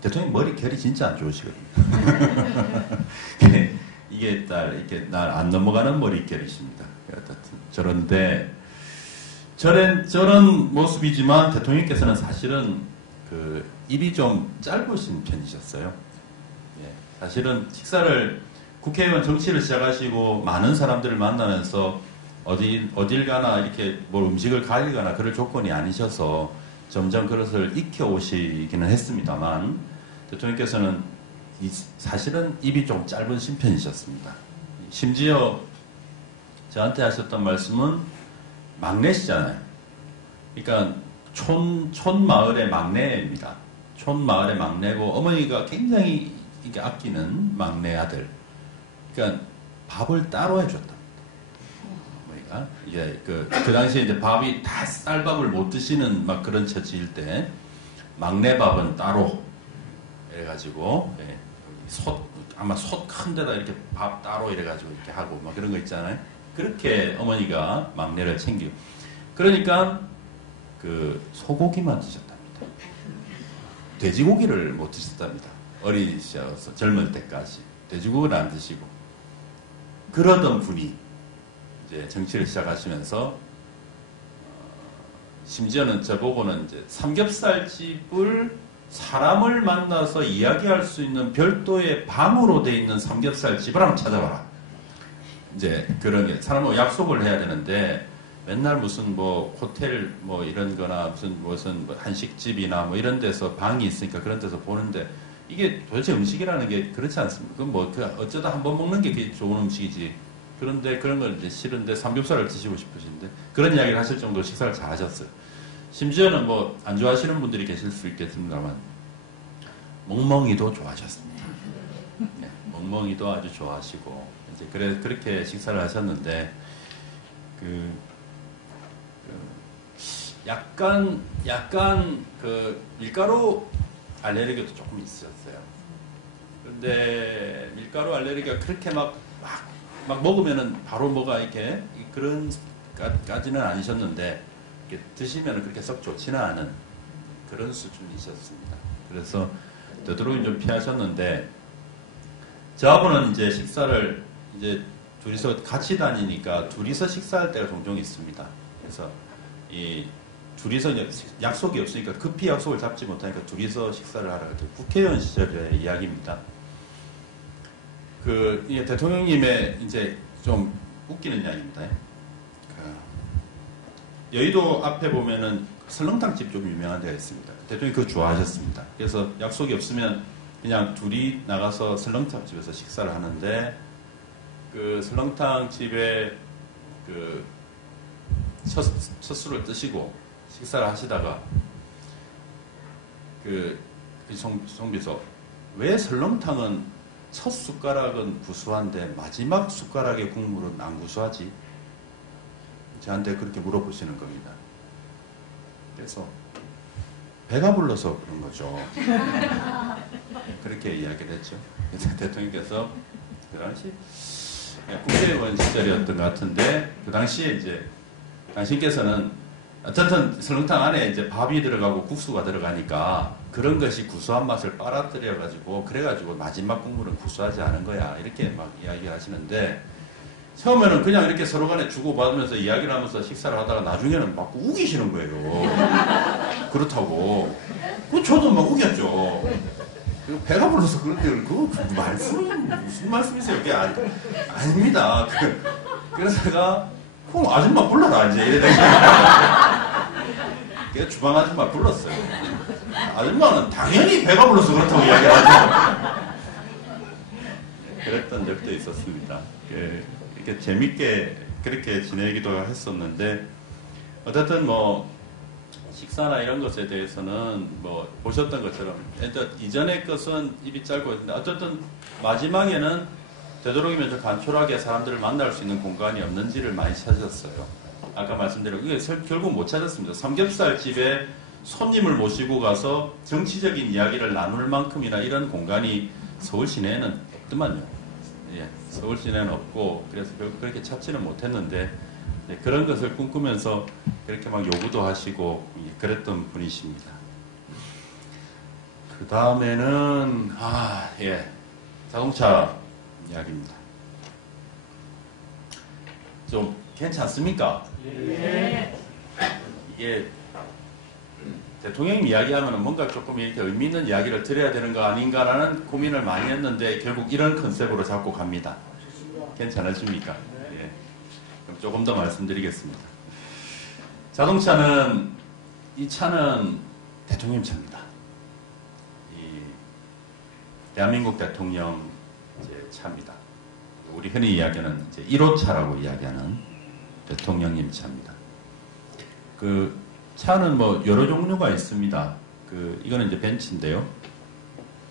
대통령 머리 결이 진짜 안 좋으시거든요. 이게 이렇게 날 안 넘어가는 머릿결이십니다. 저런데 저런 모습이지만 대통령께서는 사실은 입이 좀 짧으신 편이셨어요. 예, 사실은 식사를 국회의원 정치를 시작하시고 많은 사람들을 만나면서 어딜 가나 이렇게 뭘 음식을 가리거나 그럴 조건이 아니셔서 점점 그것을 익혀 오시기는 했습니다만 대통령께서는 사실은 입이 좀 짧으신 편이셨습니다. 심지어 저한테 하셨던 말씀은 막내시잖아요. 그러니까 촌마을의 막내입니다. 촌마을의 막내고 어머니가 굉장히 이게 아끼는 막내 아들. 그러니까 밥을 따로 해줬답니다. 어머니가 이제 그 당시에 이제 밥이 다 쌀밥을 못 드시는 막 그런 처지일 때 막내 밥은 따로 이래가지고 아마 솥 큰 데다 이렇게 밥 따로 이래가지고 이렇게 하고 막 그런 거 있잖아요. 그렇게 어머니가 막내를 챙기고 그러니까 소고기만 드셨답니다. 돼지고기를 못 드셨답니다. 어리셔서 젊을 때까지 돼지고기를 안 드시고 그러던 분이 이제 정치를 시작하시면서 심지어는 저보고는 이제 삼겹살집을 사람을 만나서 이야기할 수 있는 별도의 방으로 돼 있는 삼겹살집을 한번 찾아봐라. 이제 그런 게 사람하고 약속을 해야 되는데 맨날 무슨 뭐 호텔 뭐 이런 거나 무슨 한식집이나 뭐 이런 데서 방이 있으니까 그런 데서 보는데 이게 도대체 음식이라는 게 그렇지 않습니까? 그건 뭐 어쩌다 한번 먹는 게 그게 좋은 음식이지. 그런데 그런 걸 이제 싫은데 삼겹살을 드시고 싶으신데 그런 이야기를 하실 정도로 식사를 잘 하셨어요. 심지어는 뭐 안 좋아하시는 분들이 계실 수 있겠습니다만 멍멍이도 좋아하셨습니다. 네, 멍멍이도 아주 좋아하시고 이제 그렇게 식사를 하셨는데 약간 밀가루 알레르기도 조금 있었어요. 그런데 밀가루 알레르기가 그렇게 막 먹으면은 바로 뭐가 이렇게 그런 까지는 아니셨는데 드시면은 그렇게 썩 좋지는 않은 그런 수준이셨습니다. 그래서 되도록 좀 피하셨는데 저하고는 이제 식사를 이제 둘이서 같이 다니니까 둘이서 식사할 때가 종종 있습니다. 그래서 둘이서 약속이 없으니까 급히 약속을 잡지 못하니까 둘이서 식사를 하라 그랬죠. 국회의원 시절의 이야기입니다. 대통령님의 이제 좀 웃기는 이야기입니다. 여의도 앞에 보면은 설렁탕집 좀 유명한 데가 있습니다. 대통령이 그거 좋아하셨습니다. 그래서 약속이 없으면 그냥 둘이 나가서 설렁탕집에서 식사를 하는데 그 설렁탕집에 첫 술을 드시고 식사를 하시다가 송비서 왜 설렁탕은 첫 숟가락은 구수한데 마지막 숟가락의 국물은 안 구수하지? 저한테 그렇게 물어보시는 겁니다. 그래서 배가 불러서 그런 거죠. 그렇게 이야기를 했죠. 그래서 대통령께서 그 당시 국회의원 시절이었던 것 같은데 그 당시에 이제 당신께서는 어쨌든 설렁탕 안에 이제 밥이 들어가고 국수가 들어가니까 그런 것이 구수한 맛을 빨아들여 가지고 그래가지고 마지막 국물은 구수하지 않은 거야 이렇게 막 이야기를 하시는데 처음에는 그냥 이렇게 서로 간에 주고받으면서 이야기를 하면서 식사를 하다가 나중에는 막 우기시는 거예요. 그렇다고. 저도 막 우겼죠. 배가 불러서 그런데 그거 말씀은 무슨 말씀이세요? 그게 아닙니다. 그래서 제가 그럼 아줌마 불러라 이제 이래야 그래서 주방 아줌마 불렀어요. 아줌마는 당연히 배가 불러서 그렇다고 이야기를 하죠. 그랬던 적도 있었습니다. 이렇게 재밌게 그렇게 지내기도 했었는데 어쨌든 뭐 식사나 이런 것에 대해서는 뭐 보셨던 것처럼 이전의 것은 입이 짧고 있는데 어쨌든 마지막에는 되도록이면 좀 간촐하게 사람들을 만날 수 있는 공간이 없는지를 많이 찾았어요. 아까 말씀드린 이게 결국 못 찾았습니다. 삼겹살 집에 손님을 모시고 가서 정치적인 이야기를 나눌 만큼이나 이런 공간이 서울 시내에는 없더만요. 예, 서울 시내는 없고 그래서 결국 그렇게 찾지는 못했는데 그런 것을 꿈꾸면서 그렇게 막 요구도 하시고 그랬던 분이십니다. 그 다음에는 자동차 이야기입니다. 좀 괜찮습니까? 네. 이게 대통령 이야기하면 뭔가 조금 이렇게 의미 있는 이야기를 드려야 되는 거 아닌가라는 고민을 많이 했는데 결국 이런 컨셉으로 잡고 갑니다. 괜찮으십니까? 예. 그럼 조금 더 말씀드리겠습니다. 자동차는 이 차는 대통령 차입니다. 대한민국 대통령 차입니다. 우리 흔히 이야기하는 이제 1호차라고 이야기하는 대통령님 차입니다. 그 차는 뭐 여러 종류가 있습니다. 이거는 이제 벤츠인데요.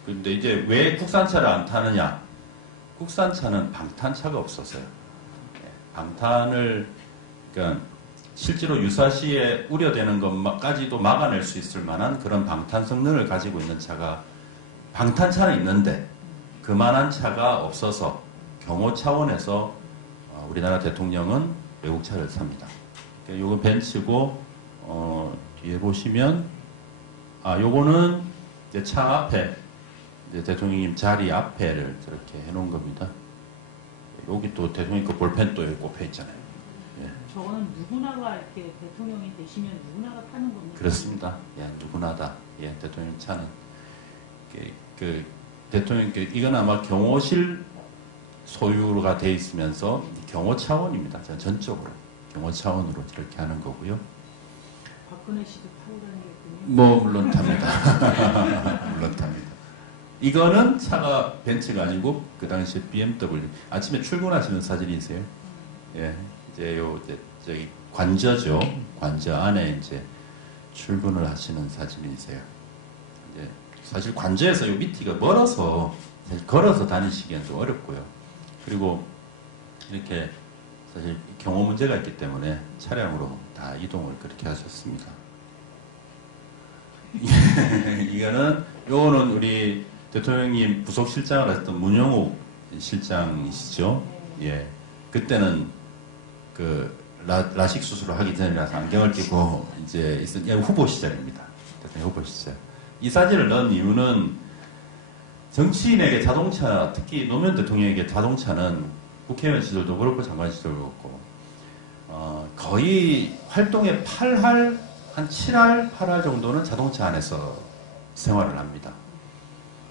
근데 이제 왜 국산차를 안 타느냐? 국산차는 방탄차가 없어서요. 방탄을 그러니까 실제로 유사시에 우려되는 것까지도 막아낼 수 있을 만한 그런 방탄 성능을 가지고 있는 차가 방탄차는 있는데 그만한 차가 없어서 경호 차원에서 우리나라 대통령은 외국차를 삽니다. 요건 벤츠고 뒤에 보시면 요거는 이제 차 앞에 이제 대통령님 자리 앞에를 저렇게 해놓은 겁니다. 여기 또 대통령 그 볼펜 또 여기 꼽혀 있잖아요. 예. 저거는 누구나가 이렇게 대통령이 되시면 누구나가 타는 겁니다. 그렇습니다. 예, 누구나다. 예, 대통령 차는 대통령 이건 아마 경호실 소유가 돼 있으면서 경호 차원입니다. 전적으로 경호 차원으로 이렇게 하는 거고요. 박근혜 씨도 타고 다니겠군요. 뭐 물론 탑니다. 물론 탑니다. 이거는 차가 벤츠가 아니고 그 당시에 BMW. 아침에 출근하시는 사진이세요. 예, 이제 저기 관저죠. 관저 안에 이제 출근을 하시는 사진이세요. 이제 사실 관저에서 요 밑이가 멀어서 사실 걸어서 다니시기엔 좀 어렵고요. 그리고 이렇게 사실 경호 문제가 있기 때문에 차량으로 다 이동을 그렇게 하셨습니다. 요거는 우리 대통령님 부속실장을 하셨던 문영욱 실장이시죠. 예. 그때는 라식 수술을 하기 전이라서 안경을 끼고 이제 있었, 후보 시절입니다. 대통령 후보 시절. 이 사진을 넣은 이유는 정치인에게 자동차, 특히 노무현 대통령에게 자동차는 국회의원 시절도 그렇고 장관 시절도 그렇고 거의 활동의 8할, 한 7할, 8할 정도는 자동차 안에서 생활을 합니다.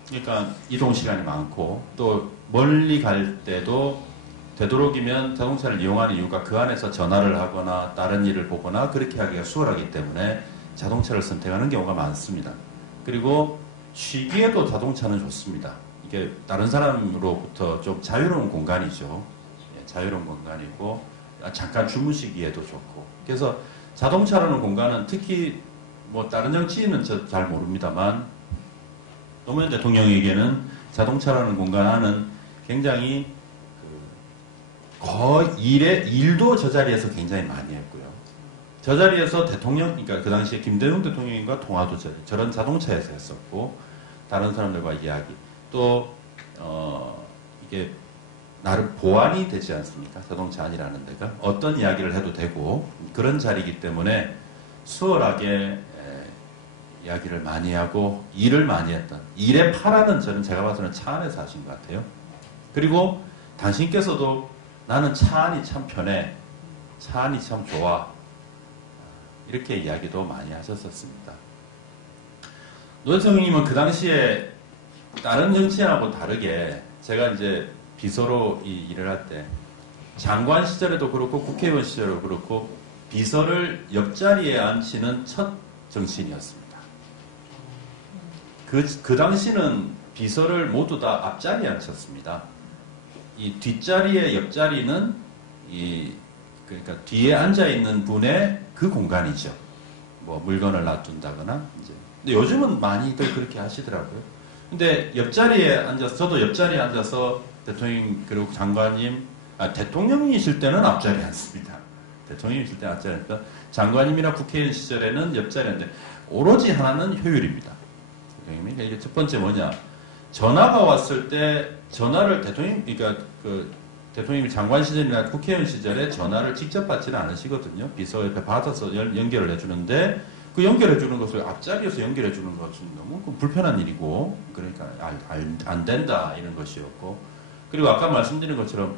그러니까 이동 시간이 많고 또 멀리 갈 때도 되도록이면 자동차를 이용하는 이유가 그 안에서 전화를 하거나 다른 일을 보거나 그렇게 하기가 수월하기 때문에 자동차를 선택하는 경우가 많습니다. 그리고 쉬기에도 자동차는 좋습니다. 이게 다른 사람으로부터 좀 자유로운 공간이죠. 예, 자유로운 공간이고 잠깐 주무시기에도 좋고. 그래서 자동차라는 공간은 특히 뭐 다른 정치인은 잘 모릅니다만 노무현 대통령에게는 자동차라는 공간은 굉장히 거의 일도 저 자리에서 굉장히 많이 했고요. 저 자리에서 대통령, 그러니까 그 당시에 김대중 대통령과 통화도 저런 자동차에서 했었고, 다른 사람들과 이야기. 또, 이게 나름 보안이 되지 않습니까? 자동차 안이라는 데가. 어떤 이야기를 해도 되고, 그런 자리이기 때문에 수월하게 이야기를 많이 하고, 일을 많이 했던. 일의 파라는 저는 제가 봐서는 차 안에서 하신 것 같아요. 그리고 당신께서도 나는 차 안이 참 편해. 차 안이 참 좋아. 이렇게 이야기도 많이 하셨었습니다. 노 대통령님은 그 당시에 다른 정치인하고 다르게 제가 이제 비서로 일을 할 때 장관 시절에도 그렇고 국회의원 시절에도 그렇고 비서를 옆자리에 앉히는 첫 정치인이었습니다. 그 당시는 비서를 모두 다 앞자리에 앉혔습니다. 이 뒷자리에 옆자리는 그러니까 뒤에 앉아 있는 분의 그 공간이죠. 뭐 물건을 놔둔다거나 이제. 근데 요즘은 많이들 그렇게 하시더라고요. 근데 옆자리에 앉아서 저도 옆자리에 앉아서 대통령 그리고 장관님 대통령이실 때는 앞자리에 앉습니다. 대통령이실 때는 앞자리에 앉고 장관님이나 국회의원 시절에는 옆자리에 앉는데 오로지 하나는 효율입니다. 대통령님이 이게 첫 번째 뭐냐? 전화가 왔을 때 전화를 그러니까 대통령이 장관 시절이나 국회의원 시절에 전화를 직접 받지는 않으시거든요. 비서 옆에 받아서 연결을 해주는데 그 연결해주는 것을 앞자리에서 연결해주는 것은 너무 불편한 일이고 그러니까 안 된다 이런 것이었고 그리고 아까 말씀드린 것처럼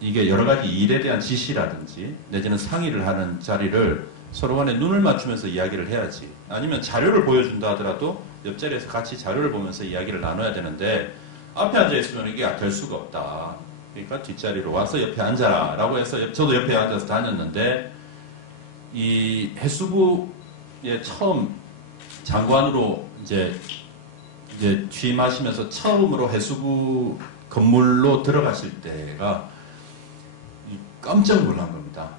이게 여러 가지 일에 대한 지시라든지 내지는 상의를 하는 자리를 서로 간에 눈을 맞추면서 이야기를 해야지 아니면 자료를 보여준다 하더라도 옆자리에서 같이 자료를 보면서 이야기를 나눠야 되는데 앞에 앉아있으면 이게 될 수가 없다. 그러니까 뒷자리로 와서 옆에 앉아라 라고 해서 저도 옆에 앉아서 다녔는데 이 해수부에 처음 장관으로 이제 취임하시면서 처음으로 해수부 건물로 들어가실 때가 깜짝 놀란 겁니다.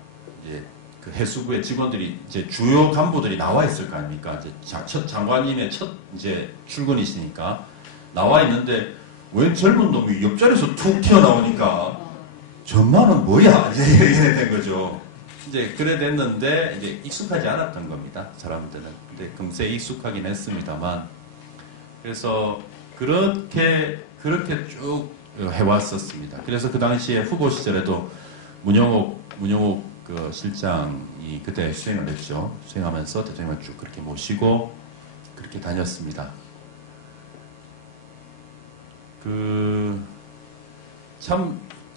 이제 그 해수부의 직원들이 이제 주요 간부들이 나와 있을 거 아닙니까? 이제 첫 장관님의 첫 이제 출근이시니까 나와 있는데 웬 젊은 놈이 옆자리에서 툭 튀어나오니까 전만은 뭐야? 이래 된 거죠. 이제 그래 됐는데 이제 익숙하지 않았던 겁니다. 사람들은. 근데 금세 익숙하긴 했습니다만 그래서 그렇게 쭉 해왔었습니다. 그래서 그 당시에 후보 시절에도 문영옥 그 실장이 그때 수행을 했죠. 수행하면서 대통령을 쭉 그렇게 모시고 그렇게 다녔습니다.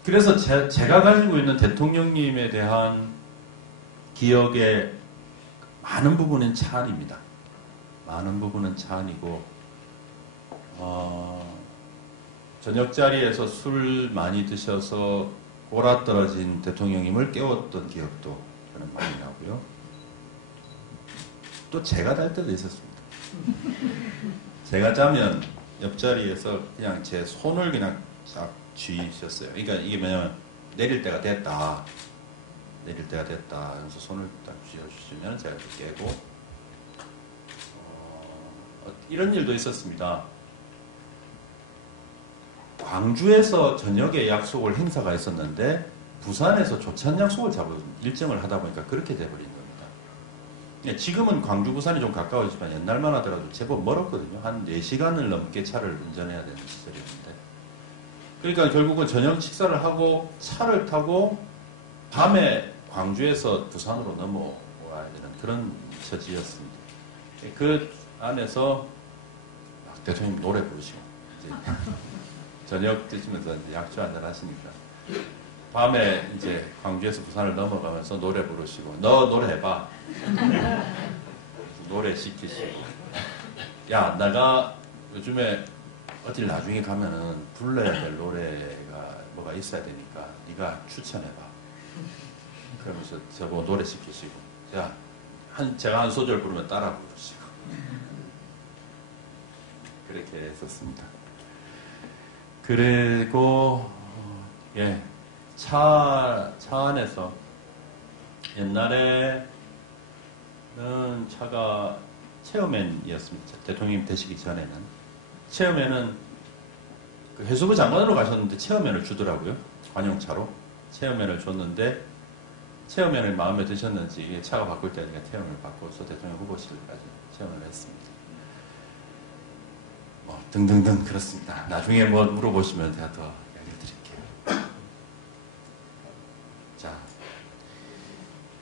그래서 제가 가지고 있는 대통령님에 대한 기억의 많은 부분은 차 안입니다. 많은 부분은 차 안이고, 저녁 자리에서 술 많이 드셔서 골아떨어진 대통령님을 깨웠던 기억도 저는 많이 나고요. 또 제가 잘 때도 있었습니다. 제가 자면 옆자리에서 그냥 제 손을 그냥 쫙 쥐셨어요. 그러니까 이게 뭐냐면 내릴 때가 됐다. 그래서 손을 딱 쥐어주시면 제가 깨고 이런 일도 있었습니다. 광주에서 저녁에 약속을 행사가 있었는데 부산에서 조찬 약속을 일정을 하다 보니까 그렇게 돼버린 겁니다. 지금은 광주 부산이 좀 가까워지지만 옛날만 하더라도 제법 멀었거든요. 한 4시간을 넘게 차를 운전해야 되는 시절이었는데 그러니까 결국은 저녁 식사를 하고 차를 타고 밤에 광주에서 부산으로 넘어와야 되는 그런 처지였습니다. 그 안에서 대통령 노래 부르시고 이제 저녁 드시면서 약주 한잔 하시니까 밤에 이제 광주에서 부산을 넘어가면서 노래 부르시고 너 노래 해봐. 노래 시키시고 야 내가 요즘에 어딜 나중에 가면은 불러야 될 노래가 뭐가 있어야 되니까 네가 추천해봐. 그러면서 저보고 노래 시키시고 야 제가 한 소절 부르면 따라 부르시고 그렇게 했었습니다. 그리고 차 안에서 옛날에는 차가 체어맨이었습니다. 대통령님 되시기 전에는 체어맨은 그 해수부 장관으로 가셨는데 체어맨을 주더라고요. 관용차로 체어맨을 줬는데 체험회를 마음에 드셨는지 차가 바꿀 때니까 체험을 바꿔서 대통령 후보실까지 체험을 했습니다. 뭐 등등등 그렇습니다. 나중에 뭐 물어보시면 제가 더 이야기 드릴게요. 자,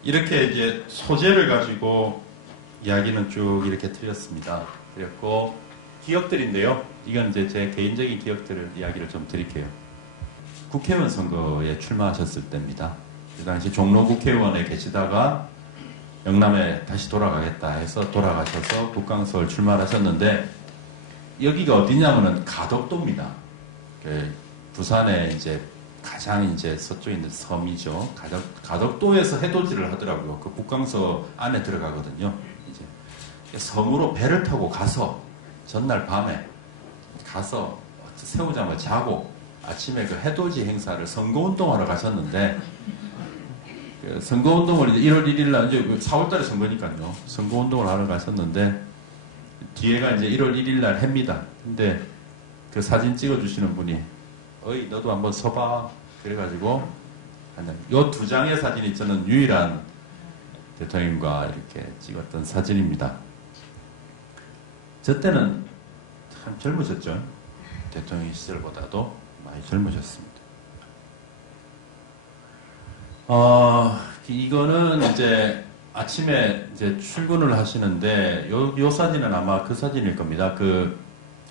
이렇게 이제 소재를 가지고 이야기는 쭉 이렇게 드렸습니다. 그랬고 기억들인데요. 이건 이제 제 개인적인 기억들을 이야기를 좀 드릴게요. 국회의원 선거에 출마하셨을 때입니다. 그 당시 종로 국회의원에 계시다가 영남에 다시 돌아가겠다 해서 돌아가셔서 국강서울 출마를 하셨는데 여기가 어디냐면은 가덕도입니다. 부산에 이제 가장 이제 서쪽에 있는 섬이죠. 가덕도에서 해돋이를 하더라고요. 그 국강서 안에 들어가거든요. 이제 섬으로 배를 타고 가서 전날 밤에 가서 새우잠을 자고 아침에 그 해돋이 행사를 선거운동하러 가셨는데 그 선거운동을 이제 1월 1일 날 이제 4월달에 선거니까요. 선거운동을 하러 가셨는데 뒤에가 이제 1월 1일 날 해입니다. 근데 그 사진 찍어주시는 분이 어이 너도 한번 서봐 그래가지고 요 두 장의 사진이 저는 유일한 대통령과 이렇게 찍었던 사진입니다. 저 때는 참 젊으셨죠. 대통령 시절보다도 많이 젊으셨습니다. 이거는 이제 아침에 이제 출근을 하시는데 요 사진은 아마 그 사진일 겁니다. 그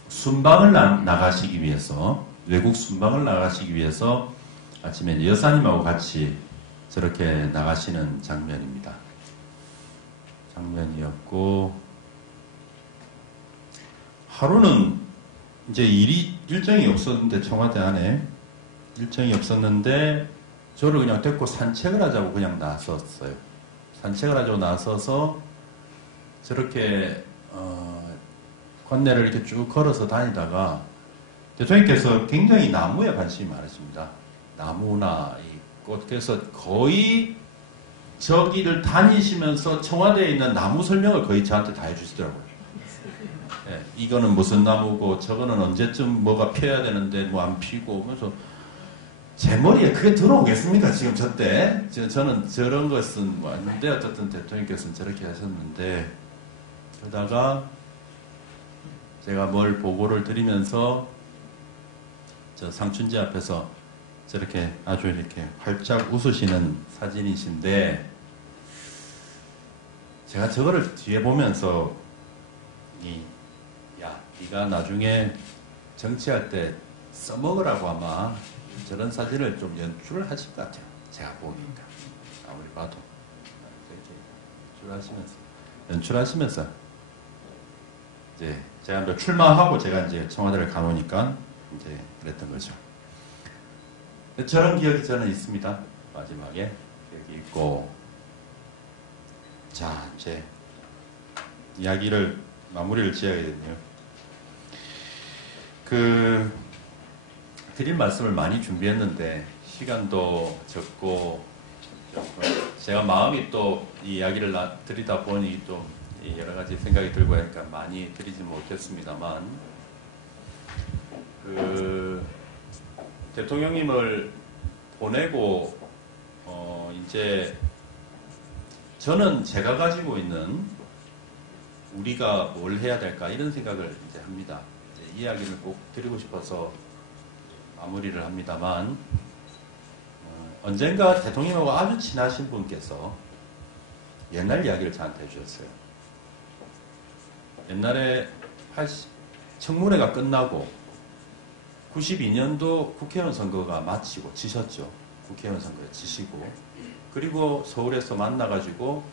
순방을 나가시기 위해서 외국 순방을 나가시기 위해서 아침에 이제 여사님하고 같이 저렇게 나가시는 장면입니다. 장면이었고 하루는 이제 일정이 없었는데 청와대 안에 일정이 없었는데 저를 그냥 데리고 산책을 하자고 그냥 나섰어요. 산책을 하자고 나서서 저렇게 관내를 이렇게 쭉 걸어서 다니다가 대통령께서 굉장히 나무에 관심이 많으십니다. 나무나 이 꽃. 그래서 거의 저기를 다니시면서 청와대에 있는 나무 설명을 거의 저한테 다 해주시더라고요. 네, 이거는 무슨 나무고 저거는 언제쯤 뭐가 피어야 되는데 뭐 안 피고 그래서 제 머리에 그게 들어오겠습니까? 지금 저때 저는 저런 것은 뭐 아닌데 어쨌든 대통령께서는 저렇게 하셨는데 그러다가 제가 뭘 보고를 드리면서 저 상춘지 앞에서 저렇게 아주 이렇게 활짝 웃으시는 사진이신데 제가 저거를 뒤에 보면서 야, 네가 나중에 정치할 때 써먹으라고 아마 저런 사진을 좀 연출을 하실 것 같아요. 제가 보니까 아무리 봐도 연출하시면서 이제 제가 이제 출마하고 제가 이제 청와대를 가보니까 이제 그랬던 거죠. 저런 기억이 저는 있습니다. 마지막에 기억이 있고 자 이제 이야기를 마무리를 지어야겠네요. 드릴 말씀을 많이 준비했는데 시간도 적고 제가 마음이 또 이 이야기를 드리다 보니 또 여러 가지 생각이 들고 하니까 많이 드리지 못했습니다만 대통령님을 보내고 이제 저는 제가 가지고 있는 우리가 뭘 해야 될까 이런 생각을 이제 합니다. 이제 이야기를 꼭 드리고 싶어서 마무리를 합니다만 언젠가 대통령하고 아주 친하신 분께서 옛날 이야기를 저한테 해주셨어요. 옛날에 청문회가 끝나고 92년도 국회의원 선거가 마치고 지셨죠. 국회의원 선거에 지시고 그리고 서울에서 만나가지고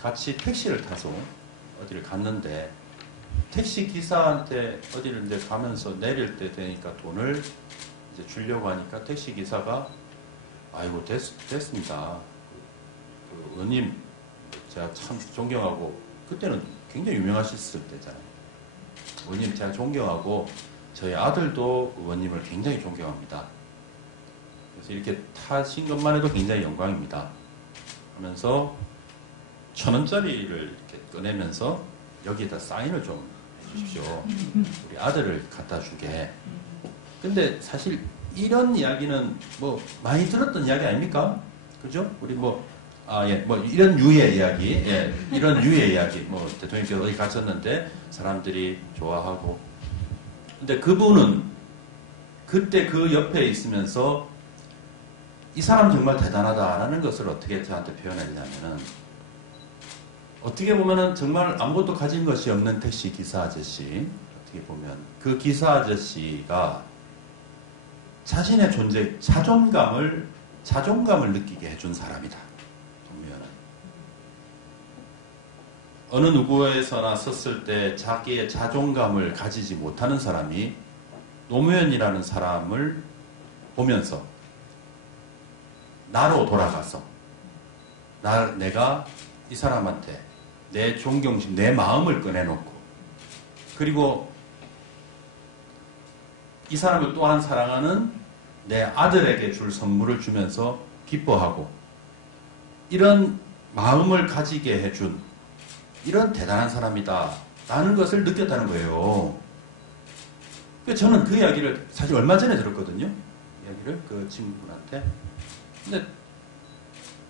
같이 택시를 타서 어디를 갔는데 택시 기사한테 어디를 이제 가면서 내릴 때 되니까 돈을 이제 주려고 하니까 택시 기사가 아이고 됐습니다. 그 의원님 제가 참 존경하고 그때는 굉장히 유명하셨을 때잖아요. 의원님 제가 존경하고 저희 아들도 의원님을 굉장히 존경합니다. 그래서 이렇게 타신 것만 해도 굉장히 영광입니다. 하면서 1,000원짜리를 이렇게 꺼내면서 여기에다 사인을 좀 해주십시오. 우리 아들을 갖다 주게. 근데 사실 이런 이야기는 뭐 많이 들었던 이야기 아닙니까? 그죠? 우리 뭐 예, 뭐 이런 유의 이야기, 예, 이런 유의 이야기, 뭐 대통령께서 어디 가셨는데 사람들이 좋아하고, 근데 그분은 그때 그 옆에 있으면서 이 사람 정말 대단하다라는 것을 어떻게 저한테 표현했냐면은, 어떻게 보면은 정말 아무것도 가진 것이 없는 택시 기사 아저씨, 어떻게 보면 그 기사 아저씨가 자신의 존재, 자존감을 느끼게 해준 사람이다. 노무현은. 어느 누구에서나 섰을 때 자기의 자존감을 가지지 못하는 사람이 노무현이라는 사람을 보면서 나로 돌아가서 내가 이 사람한테 내 존경심, 내 마음을 꺼내놓고, 그리고 이 사람을 또한 사랑하는 내 아들에게 줄 선물을 주면서 기뻐하고, 이런 마음을 가지게 해준 이런 대단한 사람이다 라는 것을 느꼈다는 거예요. 저는 그 이야기를 사실 얼마 전에 들었거든요. 이야기를 그 친구분한테. 근데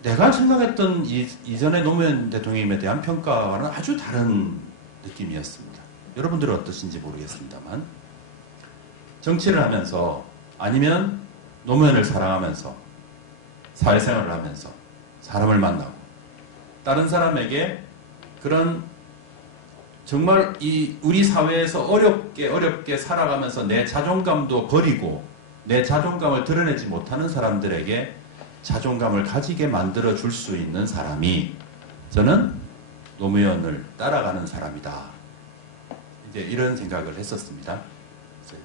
내가 생각했던 이전의 노무현 대통령에 대한 평가와는 아주 다른 느낌이었습니다. 여러분들은 어떠신지 모르겠습니다만, 정치를 하면서 아니면 노무현을 사랑하면서 사회생활을 하면서 사람을 만나고 다른 사람에게 그런 정말 우리 사회에서 어렵게 살아가면서 내 자존감도 버리고 내 자존감을 드러내지 못하는 사람들에게 자존감을 가지게 만들어 줄 수 있는 사람이 저는 노무현을 따라가는 사람이다. 이제 이런 생각을 했었습니다.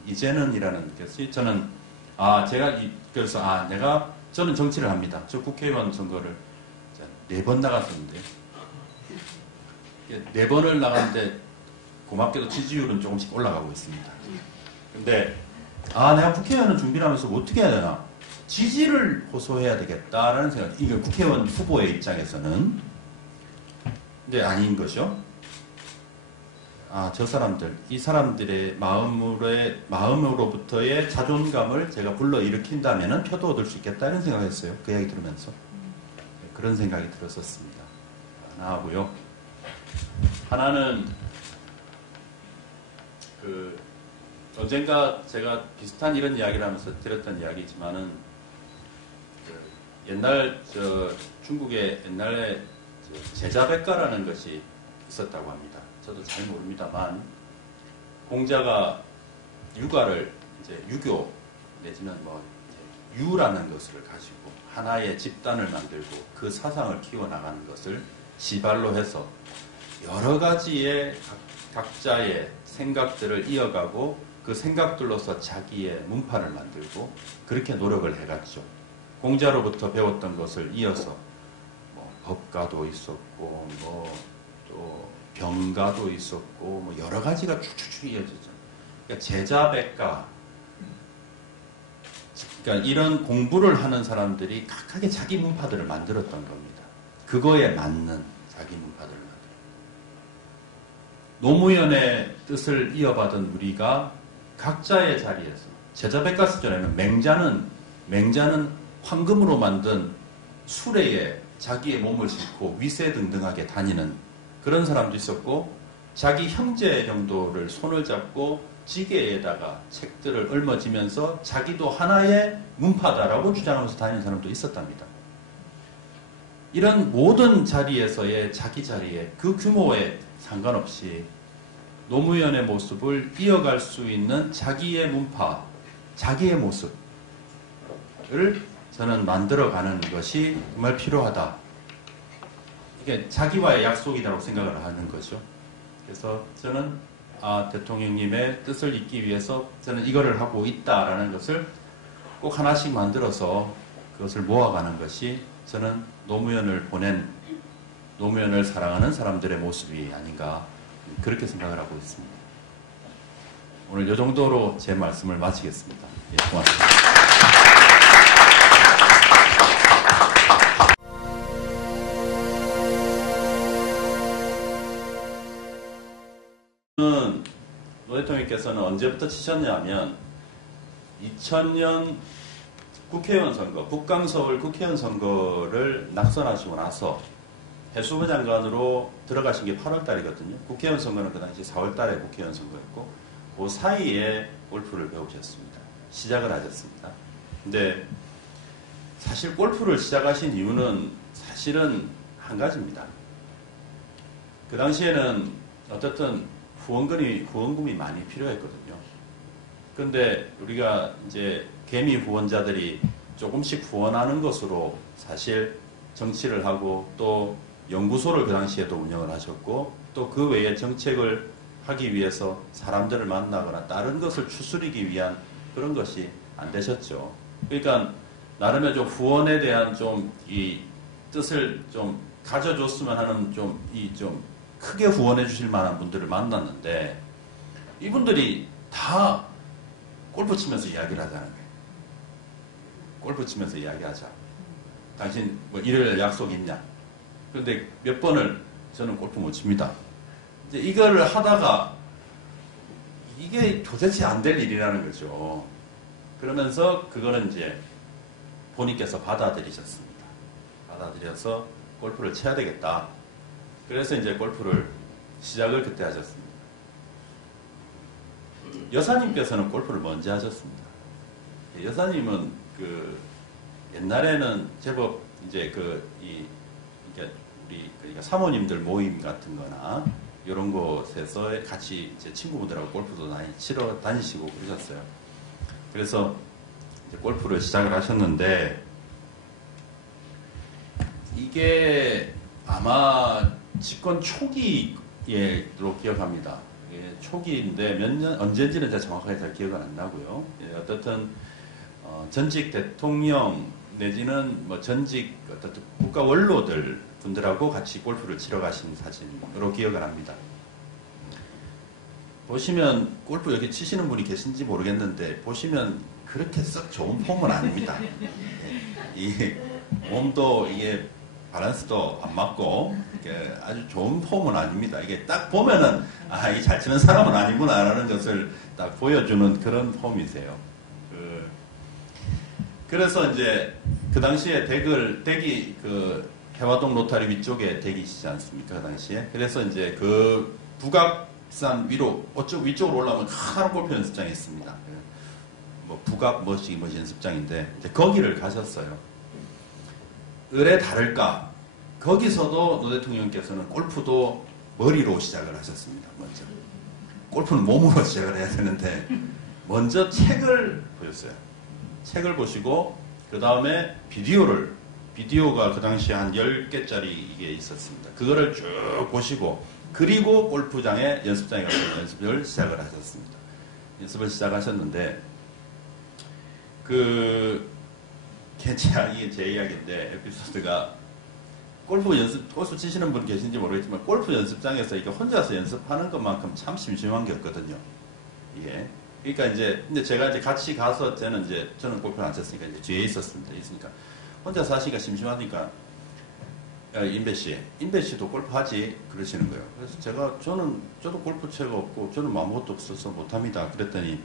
이제는이라는 것이 저는 저는 정치를 합니다. 저 국회의원 선거를 4번 나갔었는데 4번을 나갔는데 고맙게도 지지율은 조금씩 올라가고 있습니다. 근데 내가 국회의원을 준비를 하면서 어떻게 해야 되나? 지지를 호소해야 되겠다라는 생각. 이게 국회의원 후보의 입장에서는. 근데 아닌 거죠. 저 사람들, 이 사람들의 마음으로부터의 자존감을 제가 불러일으킨다면 표도 얻을 수 있겠다 이런 생각을 했어요. 그 이야기 들으면서. 그런 생각이 들었었습니다. 하나 하고요. 하나는 언젠가 제가 비슷한 이런 이야기를 하면서 들었던 이야기지만은 옛날 중국에 옛날에 제자백가라는 것이 있었다고 합니다. 저도 잘 모릅니다만 공자가 육아를 이제 유교 내지는 유라는 것을 가지고 하나의 집단을 만들고 그 사상을 키워나가는 것을 시발로 해서 여러 가지의 각자의 생각들을 이어가고 그 생각들로서 자기의 문파를 만들고 그렇게 노력을 해갔죠. 공자로부터 배웠던 것을 이어서 법가도 있었고 또 병가도 있었고 여러 가지가 쭉쭉쭉 이어지죠. 그러니까 제자백가, 그러니까 이런 공부를 하는 사람들이 각각의 자기 문파들을 만들었던 겁니다. 그거에 맞는 자기 문파들을 만들었어요. 노무현의 뜻을 이어받은 우리가 각자의 자리에서 제자백가 시절에는 맹자는 황금으로 만든 수레에 자기의 몸을 싣고 위세등등하게 다니는 그런 사람도 있었고, 자기 형제 정도를 손을 잡고 지게에다가 책들을 얽어지면서 자기도 하나의 문파다라고 주장하면서 다니는 사람도 있었답니다. 이런 모든 자리에서의 자기 자리에 그 규모에 상관없이 노무현의 모습을 이어갈 수 있는 자기의 문파, 자기의 모습을 저는 만들어가는 것이 정말 필요하다. 이게 자기와의 약속이라고 생각을 하는 거죠. 그래서 저는 대통령님의 뜻을 잇기 위해서 저는 이거를 하고 있다라는 것을 꼭 하나씩 만들어서 그것을 모아가는 것이 저는 노무현을 사랑하는 사람들의 모습이 아닌가 그렇게 생각을 하고 있습니다. 오늘 이 정도로 제 말씀을 마치겠습니다. 고맙습니다. 노 대통령께서는 언제부터 치셨냐면 2000년 국회의원 선거, 북강서울 국회의원 선거를 낙선하시고 나서 해수부 장관으로 들어가신 게 8월 달이거든요. 국회의원 선거는 그 당시 4월 달에 국회의원 선거였고, 그 사이에 골프를 배우셨습니다. 시작을 하셨습니다. 근데 사실 골프를 시작하신 이유는 사실은 한 가지입니다. 그 당시에는 어떻든 후원금이 많이 필요했거든요. 근데 우리가 이제 개미 후원자들이 조금씩 후원하는 것으로 사실 정치를 하고 또 연구소를 그 당시에도 운영을 하셨고 또 그 외에 정책을 하기 위해서 사람들을 만나거나 다른 것을 추스리기 위한 그런 것이 안 되셨죠. 그러니까 나름의 좀 후원에 대한 좀 이 뜻을 좀 가져줬으면 하는 좀 크게 후원해 주실 만한 분들을 만났는데 이분들이 다 골프 치면서 이야기를 하자는 거예요. 골프 치면서 이야기하자. 당신 뭐 일요일 약속 있냐? 그런데 몇 번을 저는 골프 못 칩니다. 이제 이거를 하다가 이게 도대체 안 될 일이라는 거죠. 그러면서 그거는 이제 본인께서 받아들이셨습니다. 받아들여서 골프를 쳐야 되겠다. 그래서 이제 골프를 시작을 그때 하셨습니다. 여사님께서는 골프를 먼저 하셨습니다. 여사님은 그 옛날에는 제법 이제 우리 그러니까 사모님들 모임 같은 거나 이런 곳에서 같이 이제 친구분들하고 골프도 많이 치러 다니시고 그러셨어요. 그래서 이제 골프를 시작을 하셨는데 이게 아마 집권 초기로 기억합니다. 초기인데 언제인지는 제가 정확하게 잘 기억은 안 나고요. 어떻든 전직 대통령 내지는 뭐 전직 어떤 국가 원로들 분들하고 같이 골프를 치러 가신 사진으로 기억을 합니다. 보시면 골프 여기 치시는 분이 계신지 모르겠는데 보시면 그렇게 썩 좋은 폼은 아닙니다. 이 몸도 이게 밸런스도 안 맞고 아주 좋은 폼은 아닙니다. 이게 딱 보면은 이게 잘 치는 사람은 아니구나라는 것을 딱 보여주는 그런 폼이세요. 그래서 이제 그 당시에 댁이 그 해화동 로타리 위쪽에 댁이시지 않습니까? 그 당시에. 그래서 이제 그 북악산 위쪽으로 올라오면 큰 골프 연습장이 있습니다. 뭐 북악 뭐시 연습장인데 이제 거기를 가셨어요. 을에 다를까? 거기서도 노 대통령께서는 골프도 머리로 시작을 하셨습니다. 먼저. 골프는 몸으로 시작을 해야 되는데 먼저 책을 보셨어요. 책을 보시고 그 다음에 비디오가 그 당시에 한 10개짜리 이게 있었습니다. 그거를 쭉 보시고 그리고 골프장에 연습장에 가서 연습을 시작을 하셨습니다. 연습을 시작하셨는데 이게 제 이야기인데 에피소드가 골프 치시는 분 계신지 모르겠지만 골프 연습장에서 이게 혼자서 연습하는 것만큼 참 심심한 게 없거든요. 이게. 그러니까 근데 제가 이제 같이 가서 저는 골프를 안 쳤으니까 이제 뒤에 있으니까 혼자서 하시니까 심심하니까 임배 씨도 골프 하지? 그러시는 거예요. 그래서 저도 골프 채가 없고 저는 아무것도 없어서 못합니다. 그랬더니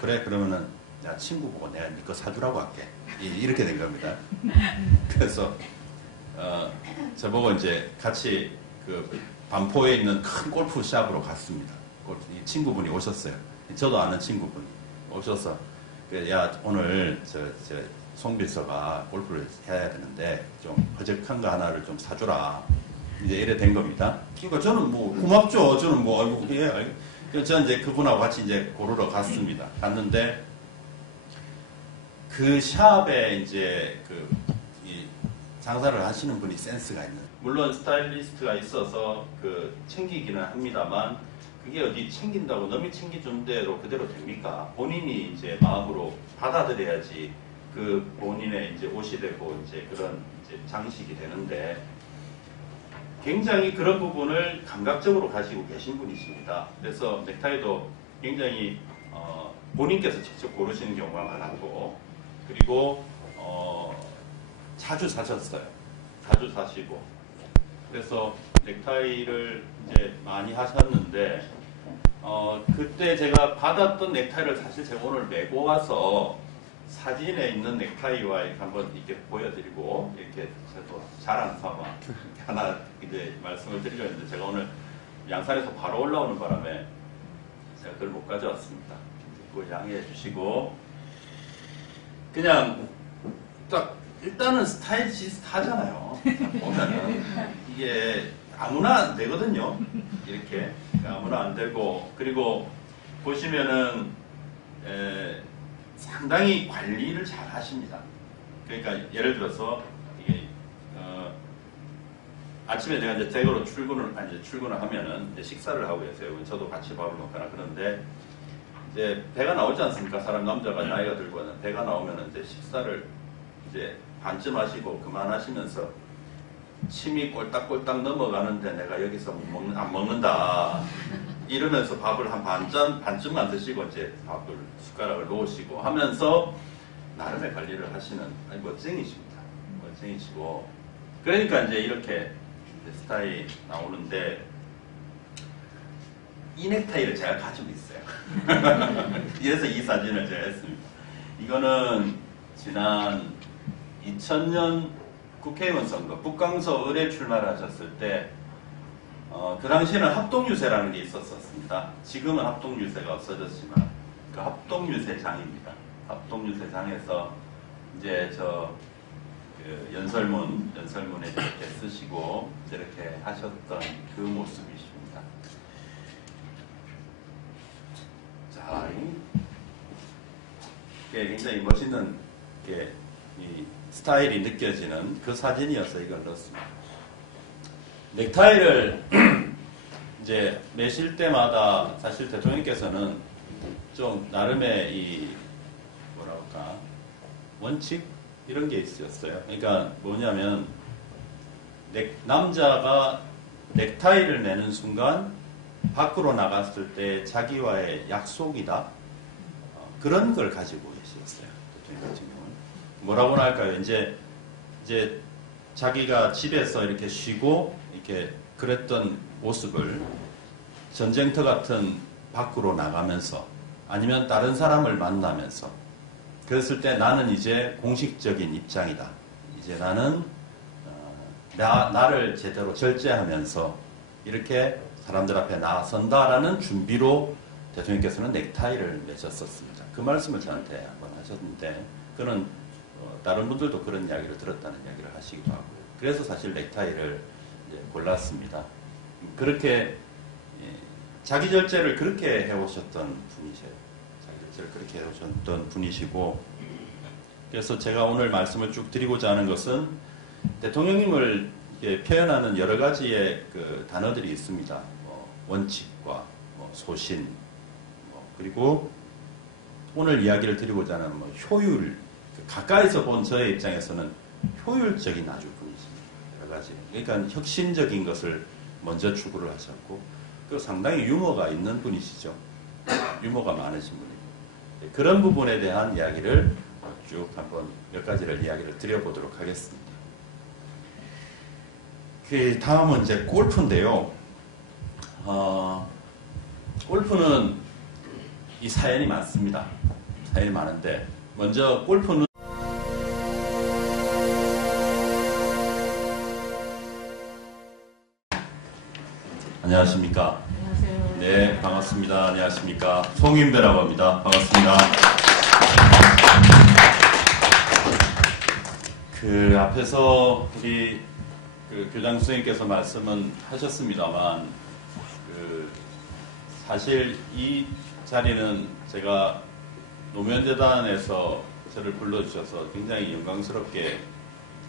그래 그러면은 야 친구 보고 내가 네 거 사주라고 할게. 이렇게 된 겁니다. 그래서 저보고 이제 같이 그 반포에 있는 큰 골프샵으로 갔습니다. 이 친구분이 오셨어요. 저도 아는 친구분이 오셔서 야 오늘 송 비서가 골프를 해야 되는데 좀 허접한 거 하나를 좀 사주라. 이제 이래 된 겁니다. 그러니까 저는 뭐 고맙죠. 저는 뭐 아이고 그래서 저는 이제 그분하고 같이 이제 고르러 갔습니다. 갔는데 그 샵에 이제 이 장사를 하시는 분이 센스가 있는. 물론 스타일리스트가 있어서 챙기기는 합니다만 그게 어디 챙긴다고 남이 챙겨준 대로 그대로 됩니까? 본인이 이제 마음으로 받아들여야지 그 본인의 이제 옷이 되고 이제 그런 이제 장식이 되는데 굉장히 그런 부분을 감각적으로 가지고 계신 분이십니다. 그래서 넥타이도 굉장히 본인께서 직접 고르시는 경우가 많았고 그리고 자주 사셨어요. 자주 사시고 그래서 넥타이를 이제 많이 하셨는데 그때 제가 받았던 넥타이를 사실 제가 오늘 메고 와서 사진에 있는 넥타이와 이렇게 한번 이렇게 보여드리고 이렇게 저도 자랑 삼아 하나 이제 말씀을 드리려 했는데 제가 오늘 양산에서 바로 올라오는 바람에 제가 그걸 못 가져왔습니다. 그걸 양해해 주시고 그냥 딱 일단은 스타일 비슷하잖아요. 보면은 이게 아무나 안 되거든요. 이렇게 아무나 안 되고 그리고 보시면은 상당히 관리를 잘 하십니다. 그러니까 예를 들어서 이게 아침에 제가 이제 댁으로 출근을 하면은 이제 식사를 하고 계세요. 저도 같이 밥을 먹거나 그런데 이제 배가 나오지 않습니까? 사람 남자가 나이가 들고는 배가 나오면은 이제 식사를 이제 반쯤 하시고 그만하시면서 침이 꼴딱꼴딱 넘어가는데 내가 여기서 안 먹는다 이러면서 밥을 한 반쯤만 드시고 이제 밥을 숟가락을 놓으시고 하면서 나름의 관리를 하시는 멋쟁이십니다. 멋쟁이시고 그러니까 이제 이렇게 스타일이 나오는데 이 넥타이를 제가 가지고 있어요. 그래서 이 사진을 제가 했습니다. 이거는 지난 2000년 국회의원 선거 북강서 을에 출마하셨을 때 그 당시에는 합동유세라는 게 있었습니다. 지금은 합동유세가 없어졌지만 그 합동유세장입니다. 합동유세장에서 이제 그 연설문에 이렇게 쓰시고 이렇게 하셨던 그 모습이십니다. 자, 이게 굉장히 멋있는 이 스타일이 느껴지는 그 사진이어서 이걸 넣었습니다. 넥타이를 이제 매실 때마다 사실 대통령께서는 좀 나름의 이 뭐랄까 원칙 이런 게 있었어요. 그러니까 뭐냐면 남자가 넥타이를 매는 순간 밖으로 나갔을 때 자기와의 약속이다. 그런 걸 가지고 계셨어요. 대통령 같은 경우는. 뭐라고나 할까요? 이제 자기가 집에서 이렇게 쉬고 이렇게 그랬던 모습을 전쟁터 같은 밖으로 나가면서 아니면 다른 사람을 만나면서 그랬을 때 나는 이제 공식적인 입장이다. 이제 나는 나를 제대로 절제하면서 이렇게 사람들 앞에 나선다라는 준비로 대통령께서는 넥타이를 매셨었습니다. 그 말씀을 저한테 한번 하셨는데 그는 다른 분들도 그런 이야기를 들었다는 이야기를 하시기도 하고요. 그래서 사실 넥타이를 이제 골랐습니다. 그렇게 자기 절제를 그렇게 해오셨던 분이세요. 자기 절제를 그렇게 해오셨던 분이시고 그래서 제가 오늘 말씀을 쭉 드리고자 하는 것은 대통령님을 표현하는 여러 가지의 그 단어들이 있습니다. 원칙과 소신 그리고 오늘 이야기를 드리고자 하는 효율 가까이서 본 저의 입장에서는 효율적인 아주 분이십니다. 여러 가지. 그러니까 혁신적인 것을 먼저 추구를 하셨고, 그 상당히 유머가 있는 분이시죠. 유머가 많으신 분이고. 그런 부분에 대한 이야기를 쭉 한번 몇 가지를 이야기를 드려보도록 하겠습니다. 그 다음은 이제 골프인데요. 골프는 이 사연이 많습니다. 사연이 많은데, 먼저 골프는 안녕하십니까? 안녕하세요. 네, 반갑습니다. 안녕하십니까? 송인배라고 합니다. 반갑습니다. 그 앞에서 우리 그 교장 선생님께서 말씀은 하셨습니다만, 사실 이 자리는 제가 노무현재단에서 저를 불러주셔서 굉장히 영광스럽게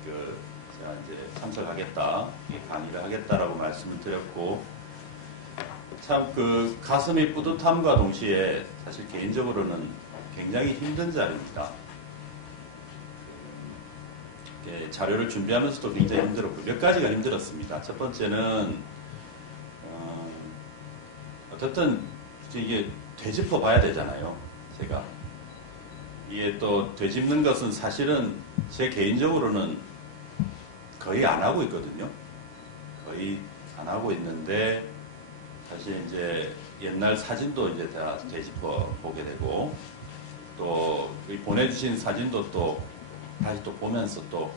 제가 이제 참석하겠다, 강의를 하겠다라고 말씀을 드렸고, 참 그 가슴이 뿌듯함과 동시에 사실 개인적으로는 굉장히 힘든 자리입니다. 자료를 준비하면서도 굉장히 힘들었고 몇 가지가 힘들었습니다. 첫 번째는 어쨌든 이게 되짚어 봐야 되잖아요. 제가 이게 또 되짚는 것은 사실은 제 개인적으로는 거의 안 하고 있거든요. 거의 안 하고 있는데 사실 이제 옛날 사진도 이제 다 되짚어 보게 되고 또 보내주신 사진도 또 다시 또 보면서 또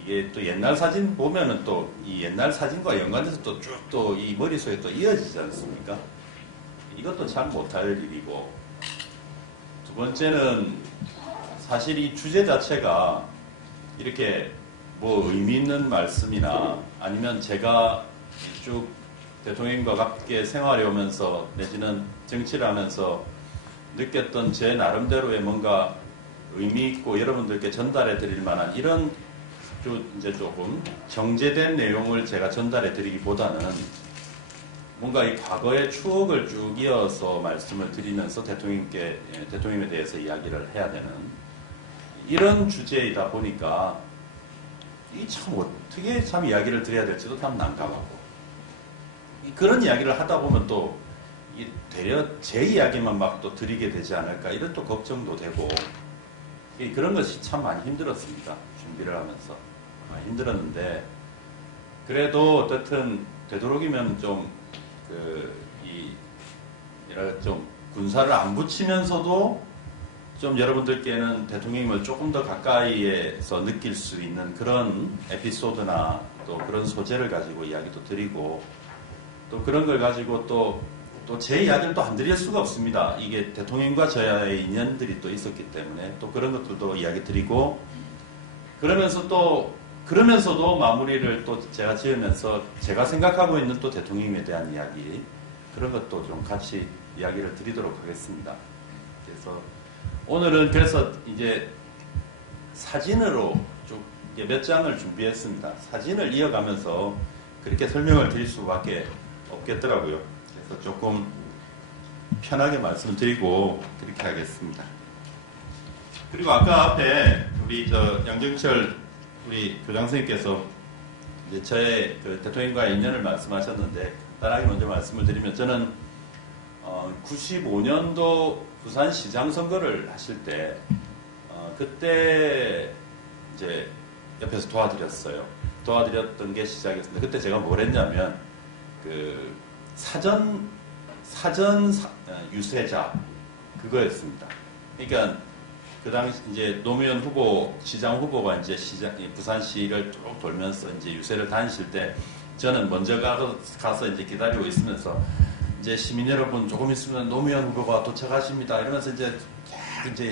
이게 또 옛날 사진 보면은 또 이 옛날 사진과 연관돼서 또 쭉 또 이 머릿속에 또 이어지지 않습니까? 이것도 참 못할 일이고, 두 번째는 사실 이 주제 자체가 이렇게 뭐 의미 있는 말씀이나 아니면 제가 쭉 대통령과 함께 생활해 오면서 내지는 정치를 하면서 느꼈던 제 나름대로의 뭔가 의미 있고 여러분들께 전달해 드릴 만한 이런 이제 조금 정제된 내용을 제가 전달해 드리기보다는 뭔가 이 과거의 추억을 쭉 이어서 말씀을 드리면서 대통령에 대해서 이야기를 해야 되는 이런 주제이다 보니까 이 참 어떻게 참 이야기를 드려야 될지도 참 난감하고, 그런 이야기를 하다 보면 또 되려 제 이야기만 막 또 드리게 되지 않을까 이런 또 걱정도 되고, 그런 것이 참 많이 힘들었습니다. 준비를 하면서 많이 힘들었는데, 그래도 어쨌든 되도록이면 좀 좀 군사를 안 붙이면서도 좀 여러분들께는 대통령님을 조금 더 가까이에서 느낄 수 있는 그런 에피소드나 또 그런 소재를 가지고 이야기도 드리고, 또 그런 걸 가지고 또 제 이야기를 또 안 드릴 수가 없습니다. 이게 대통령과 저의 인연들이 또 있었기 때문에 또 그런 것들도 이야기 드리고, 그러면서도 마무리를 또 제가 지으면서 제가 생각하고 있는 또 대통령님에 대한 이야기, 그런 것도 좀 같이 이야기를 드리도록 하겠습니다. 그래서 오늘은 이제 사진으로 쭉 몇 장을 준비했습니다. 사진을 이어가면서 그렇게 설명을 드릴 수밖에 없겠더라고요. 그래서 조금 편하게 말씀드리고 그렇게 하겠습니다. 그리고 아까 앞에 우리 양정철 우리 교장 선생님께서 이제 저의 대통령과의 인연을 말씀하셨는데, 간단하게 먼저 말씀을 드리면, 저는 95년도 부산시장 선거를 하실 때 그때 이제 옆에서 도와드렸던 게 시작이었습니다. 그때 제가 뭘 했냐면 사전 유세자 그거였습니다. 그러니까 그 당시 이제 노무현 시장 후보가 이제 부산시를 쭉 돌면서 이제 유세를 다니실 때 저는 먼저 가서 이제 기다리고 있으면서 이제 시민 여러분 조금 있으면 노무현 후보가 도착하십니다 이러면서 이제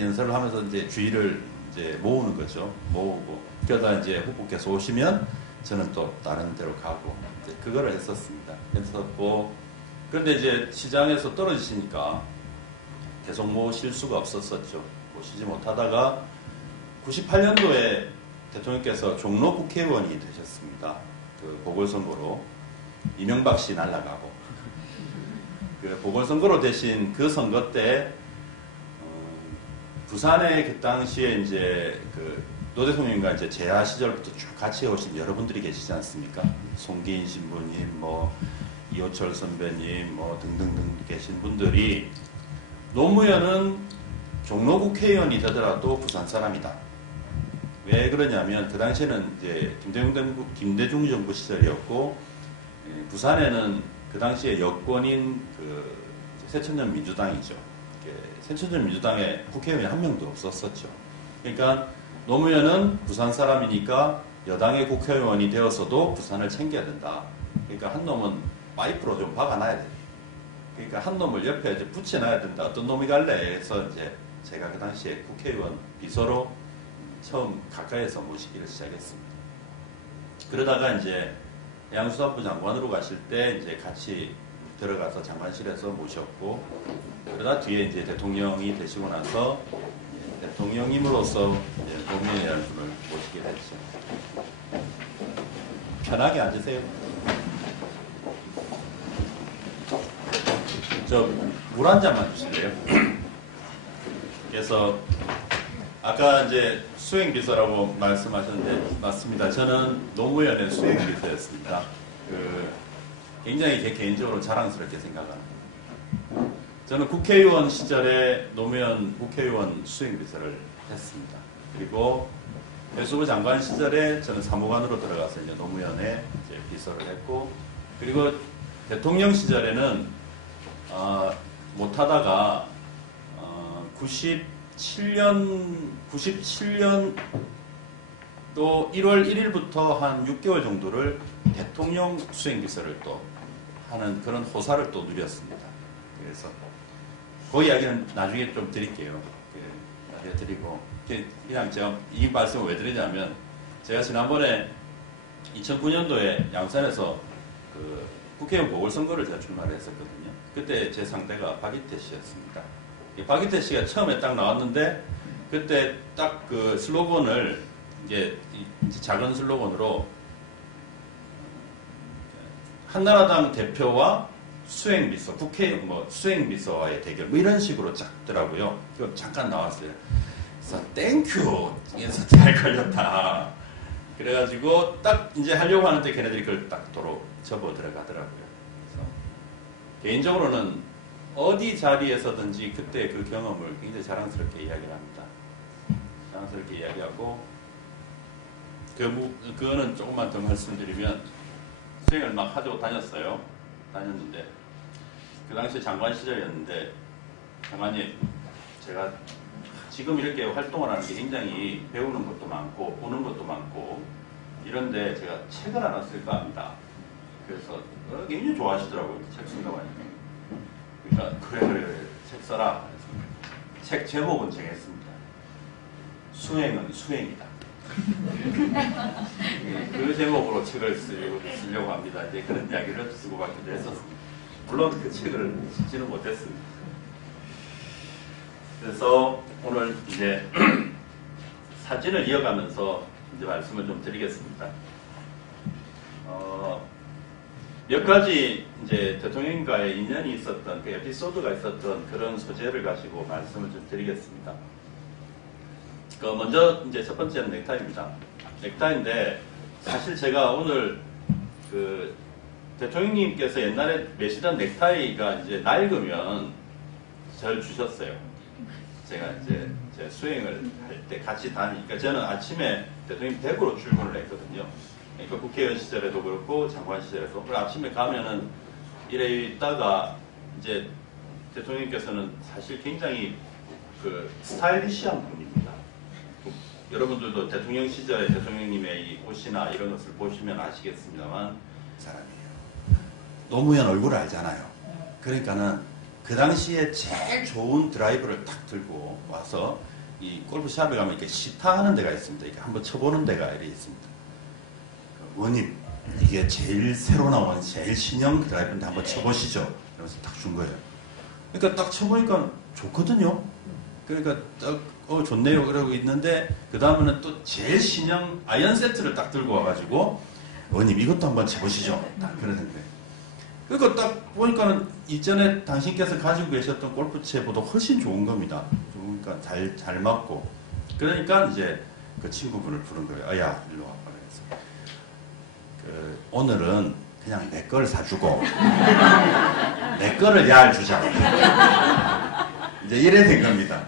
연설을 하면서 이제 주의를 이제 모으는 거죠. 모으고 그러다 이제 후보께서 오시면 저는 또 다른 데로 가고 이제 그거를 했었습니다. 그런데 이제 시장에서 떨어지시니까 계속 모실 수가 없었었죠. 모시지 못하다가 98년도에 대통령께서 종로 국회의원이 되셨습니다. 그 보궐선거로 이명박 씨 날아가고, 보궐선거로 되신 그 선거 때 부산에 그 당시에 이제 노 대통령과 이제 재하 시절부터 쭉 같이 오신 여러분들이 계시지 않습니까? 송기인 신부님, 이호철 선배님, 등등등 계신 분들이 노무현은 종로 국회의원이 되더라도 부산 사람이다. 왜 그러냐면 그 당시에는 이제 김대중 정부 시절이었고, 부산에는 그 당시에 여권인 새천년 민주당이죠. 새천년 민주당에 국회의원이 한 명도 없었었죠. 그러니까 노무현은 부산 사람이니까 여당의 국회의원이 되어서도 부산을 챙겨야 된다. 그러니까 한 놈은 파이프로 좀 박아놔야 돼. 그러니까 한 놈을 옆에 이제 붙여놔야 된다. 어떤 놈이 갈래? 해서 이제 제가 그 당시에 국회의원 비서로 처음 가까이에서 모시기를 시작했습니다. 그러다가 이제 해양수산부 장관으로 가실 때 이제 같이 들어가서 장관실에서 모셨고, 그러다 뒤에 이제 대통령이 되시고 나서 대통령님으로서 이제 노무현 분을 모시게 됐죠. 편하게 앉으세요. 물 한 잔만 주실래요? 그래서 아까 이제 수행비서라고 말씀하셨는데 맞습니다. 저는 노무현의 수행비서였습니다. 굉장히 제 개인적으로 자랑스럽게 생각합니다. 저는 국회의원 시절에 노무현 국회의원 수행비서를 했습니다. 그리고 해수부 장관 시절에 저는 사무관으로 들어가서 이제 노무현의 이제 비서를 했고, 그리고 대통령 시절에는 못하다가 97년도 1월 1일부터 한 6개월 정도를 대통령 수행비서를 또 하는 그런 호사를 또 누렸습니다. 그래서 그 이야기는 나중에 좀 드릴게요. 나중에 드리고 그냥 제가 이 말씀을 왜 드리냐면 제가 지난번에 2009년도에 양산에서 그 국회의원 보궐선거를 제가 출마를 했었거든요. 그때 제 상대가 박이태 씨였습니다. 박이태 씨가 처음에 딱 나왔는데 그때 딱 그 슬로건을 이제 작은 슬로건으로 한나라당 대표와 수행비서, 국회의원 뭐 수행비서와의 대결 뭐 이런 식으로 짰더라고요. 그 잠깐 나왔어요. 그래서 땡큐 그래서 잘 걸렸다. 그래가지고 딱 이제 하려고 하는데 걔네들이 그걸 딱 도로 접어 들어가더라고요. 그래서 개인적으로는 어디 자리에서든지 그때 그 경험을 굉장히 자랑스럽게 이야기를 합니다. 자랑스럽게 이야기하고 그거는 조금만 더 말씀드리면 수행을 막 하고 다녔는데 그 당시 장관 시절이었는데 장관님 제가 지금 이렇게 활동을 하는 게 굉장히 배우는 것도 많고 보는 것도 많고 이런데 제가 책을 하나 쓸까 합니다. 그래서 굉장히 좋아하시더라고요. 책 쓴다고 하니까. 그러니까 그래 책 써라. 책 제목은 정했습니다. 수행은 수행이다. 그 제목으로 책을 쓰려고 합니다. 이제 그런 이야기를 쓰고받기도 했었습니다. 물론 그 책을 쓰지는 못했습니다. 그래서 오늘 이제 사진을 이어가면서 이제 말씀을 좀 드리겠습니다. 몇 가지 이제 대통령과의 인연이 있었던 그 에피소드가 있었던 그런 소재를 가지고 말씀을 좀 드리겠습니다. 먼저 이제 첫 번째는 넥타이입니다. 넥타이인데 사실 제가 오늘 그 대통령님께서 옛날에 매시던 넥타이가 이제 낡으면 저를 주셨어요. 제가 이제 제 수행을 할 때 같이 다니니까 저는 아침에 대통령 댁으로 출근을 했거든요. 그러니까 국회의원 시절에도 그렇고 장관 시절에도 그리고 아침에 가면은 이래 있다가 이제 대통령께서는 사실 굉장히 그 스타일리시한 분입니다. 여러분들도 대통령 시절에 대통령님의 이 옷이나 이런 것을 보시면 아시겠습니다만 사람이에요. 노무현 얼굴을 알잖아요. 그러니까는 그 당시에 제일 좋은 드라이버를 탁 들고 와서 이 골프샵에 가면 이렇게 시타하는 데가 있습니다. 이렇게 한번 쳐보는 데가 이렇게 있습니다. 의원님 이게 제일 새로 나온 제일 신형 드라이버인데 한번 쳐보시죠. 이러면서 딱 준 거예요. 그러니까 딱 쳐보니까 좋거든요. 그러니까 딱 좋네요 그러고 있는데 그 다음에는 또 제일 신형 아이언 세트를 딱 들고 와가지고 의원님 이것도 한번 쳐보시죠. 딱 그러는 거예요. 그러니까 딱 보니까는 이전에 당신께서 가지고 계셨던 골프채보다 훨씬 좋은 겁니다. 좋으니까 잘 맞고. 그러니까 이제 그 친구분을 부른 거예요. 야, 일로 와봐. 그래서 오늘은 그냥 내 걸 사주고 내 거를 야를 주자. 이제 이래 된 겁니다.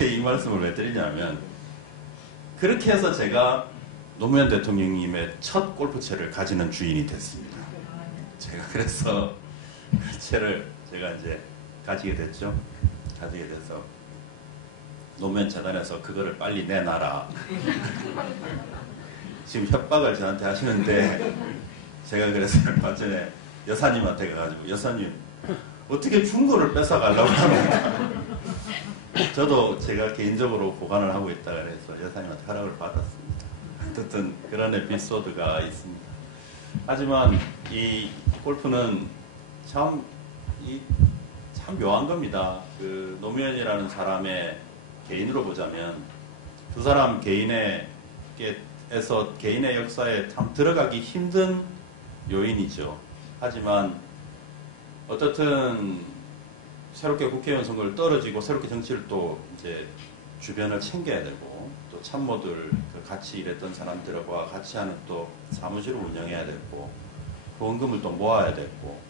이 말씀을 왜 드리냐면 그렇게 해서 제가 노무현 대통령님의 첫 골프채를 가지는 주인이 됐습니다. 제가 그래서 그 채를 제가 이제 가지게 됐죠. 가지게 돼서 노무현 재단에서 그거를 빨리 내놔라. 지금 협박을 저한테 하시는데 제가 그래서 얼마 전에 여사님한테 가가지고 여사님 어떻게 준 거를 뺏어가려고 합니까? 저도 제가 개인적으로 보관을 하고 있다 그래서 여사님한테 허락을 받았습니다. 어쨌든 그런 에피소드가 있습니다. 하지만 이 골프는 참 묘한 겁니다. 그 노무현이라는 사람의 개인으로 보자면 두 사람 개인에서 개인의 역사에 참 들어가기 힘든 요인이죠. 하지만 어떻든 새롭게 국회의원 선거를 떨어지고 새롭게 정치를 또 이제 주변을 챙겨야 되고 또 참모들 같이 일했던 사람들과 같이 하는 또 사무실을 운영해야 되고 보험금을 또 모아야 되고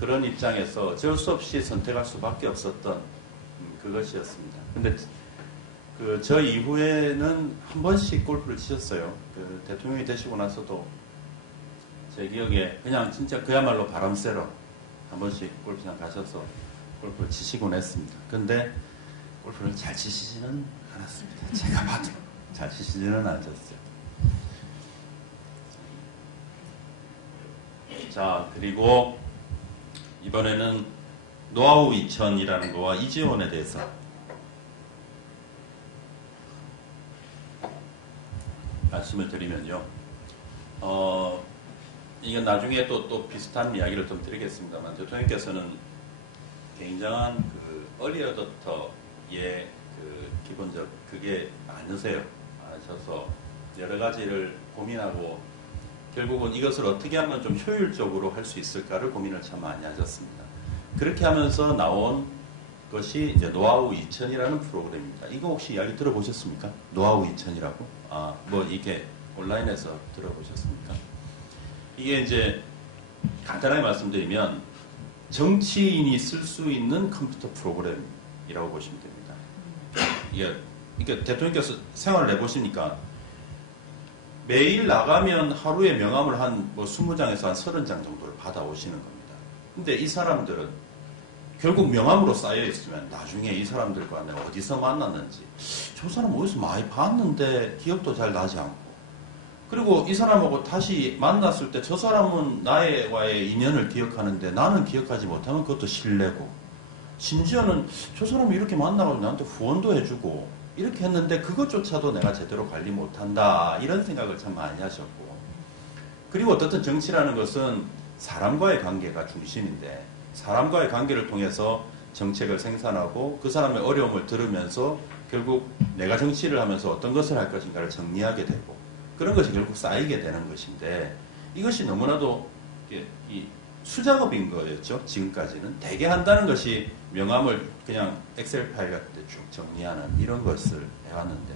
그런 입장에서 어쩔 수 없이 선택할 수밖에 없었던 그것이었습니다. 근데 저 이후에는 한 번씩 골프를 치셨어요. 그 대통령이 되시고 나서도 제 기억에 그냥 진짜 그야말로 바람 쐬러 한 번씩 골프장 가셔서 골프를 치시곤 했습니다. 근데 골프를 잘 치시지는 않았습니다. 제가 봐도 잘 치시지는 않았어요. 자, 그리고 이번에는 노하우 2000이라는 거와 이지원에 대해서 말씀을 드리면요. 이건 나중에 또 비슷한 이야기를 좀 드리겠습니다만, 대통령께서는 굉장한 그 얼리어답터의 그 기본적 그게 많으세요. 많으셔서 여러 가지를 고민하고 결국은 이것을 어떻게 하면 좀 효율적으로 할 수 있을까를 고민을 참 많이 하셨습니다. 그렇게 하면서 나온 것이 이제 노하우 2000이라는 프로그램입니다. 이거 혹시 이야기 들어보셨습니까? 노하우 2000이라고? 뭐 이게 온라인에서 들어보셨습니까? 이게 이제 간단하게 말씀드리면 정치인이 쓸 수 있는 컴퓨터 프로그램이라고 보시면 됩니다. 이게 대통령께서 생활을 해보시니까 매일 나가면 하루에 명함을 한 뭐 20장에서 한 30장 정도를 받아오시는 겁니다. 근데 이 사람들은 결국 명함으로 쌓여 있으면 나중에 이 사람들과 내가 어디서 만났는지 저 사람 어디서 많이 봤는데 기억도 잘 나지 않고, 그리고 이 사람하고 다시 만났을 때 저 사람은 나와의 인연을 기억하는데 나는 기억하지 못하면 그것도 실례고, 심지어는 저 사람이 이렇게 만나가지고 나한테 후원도 해주고 이렇게 했는데 그것조차도 내가 제대로 관리 못한다, 이런 생각을 참 많이 하셨고, 그리고 어떻든 정치라는 것은 사람과의 관계가 중심인데 사람과의 관계를 통해서 정책을 생산하고 그 사람의 어려움을 들으면서 결국 내가 정치를 하면서 어떤 것을 할 것인가를 정리하게 되고, 그런 것이 결국 쌓이게 되는 것인데, 이것이 너무나도 이 수작업인 거였죠. 지금까지는 대개 한다는 것이 명함을 그냥 엑셀 파일 같은 데 쭉 정리하는 이런 것을 해왔는데,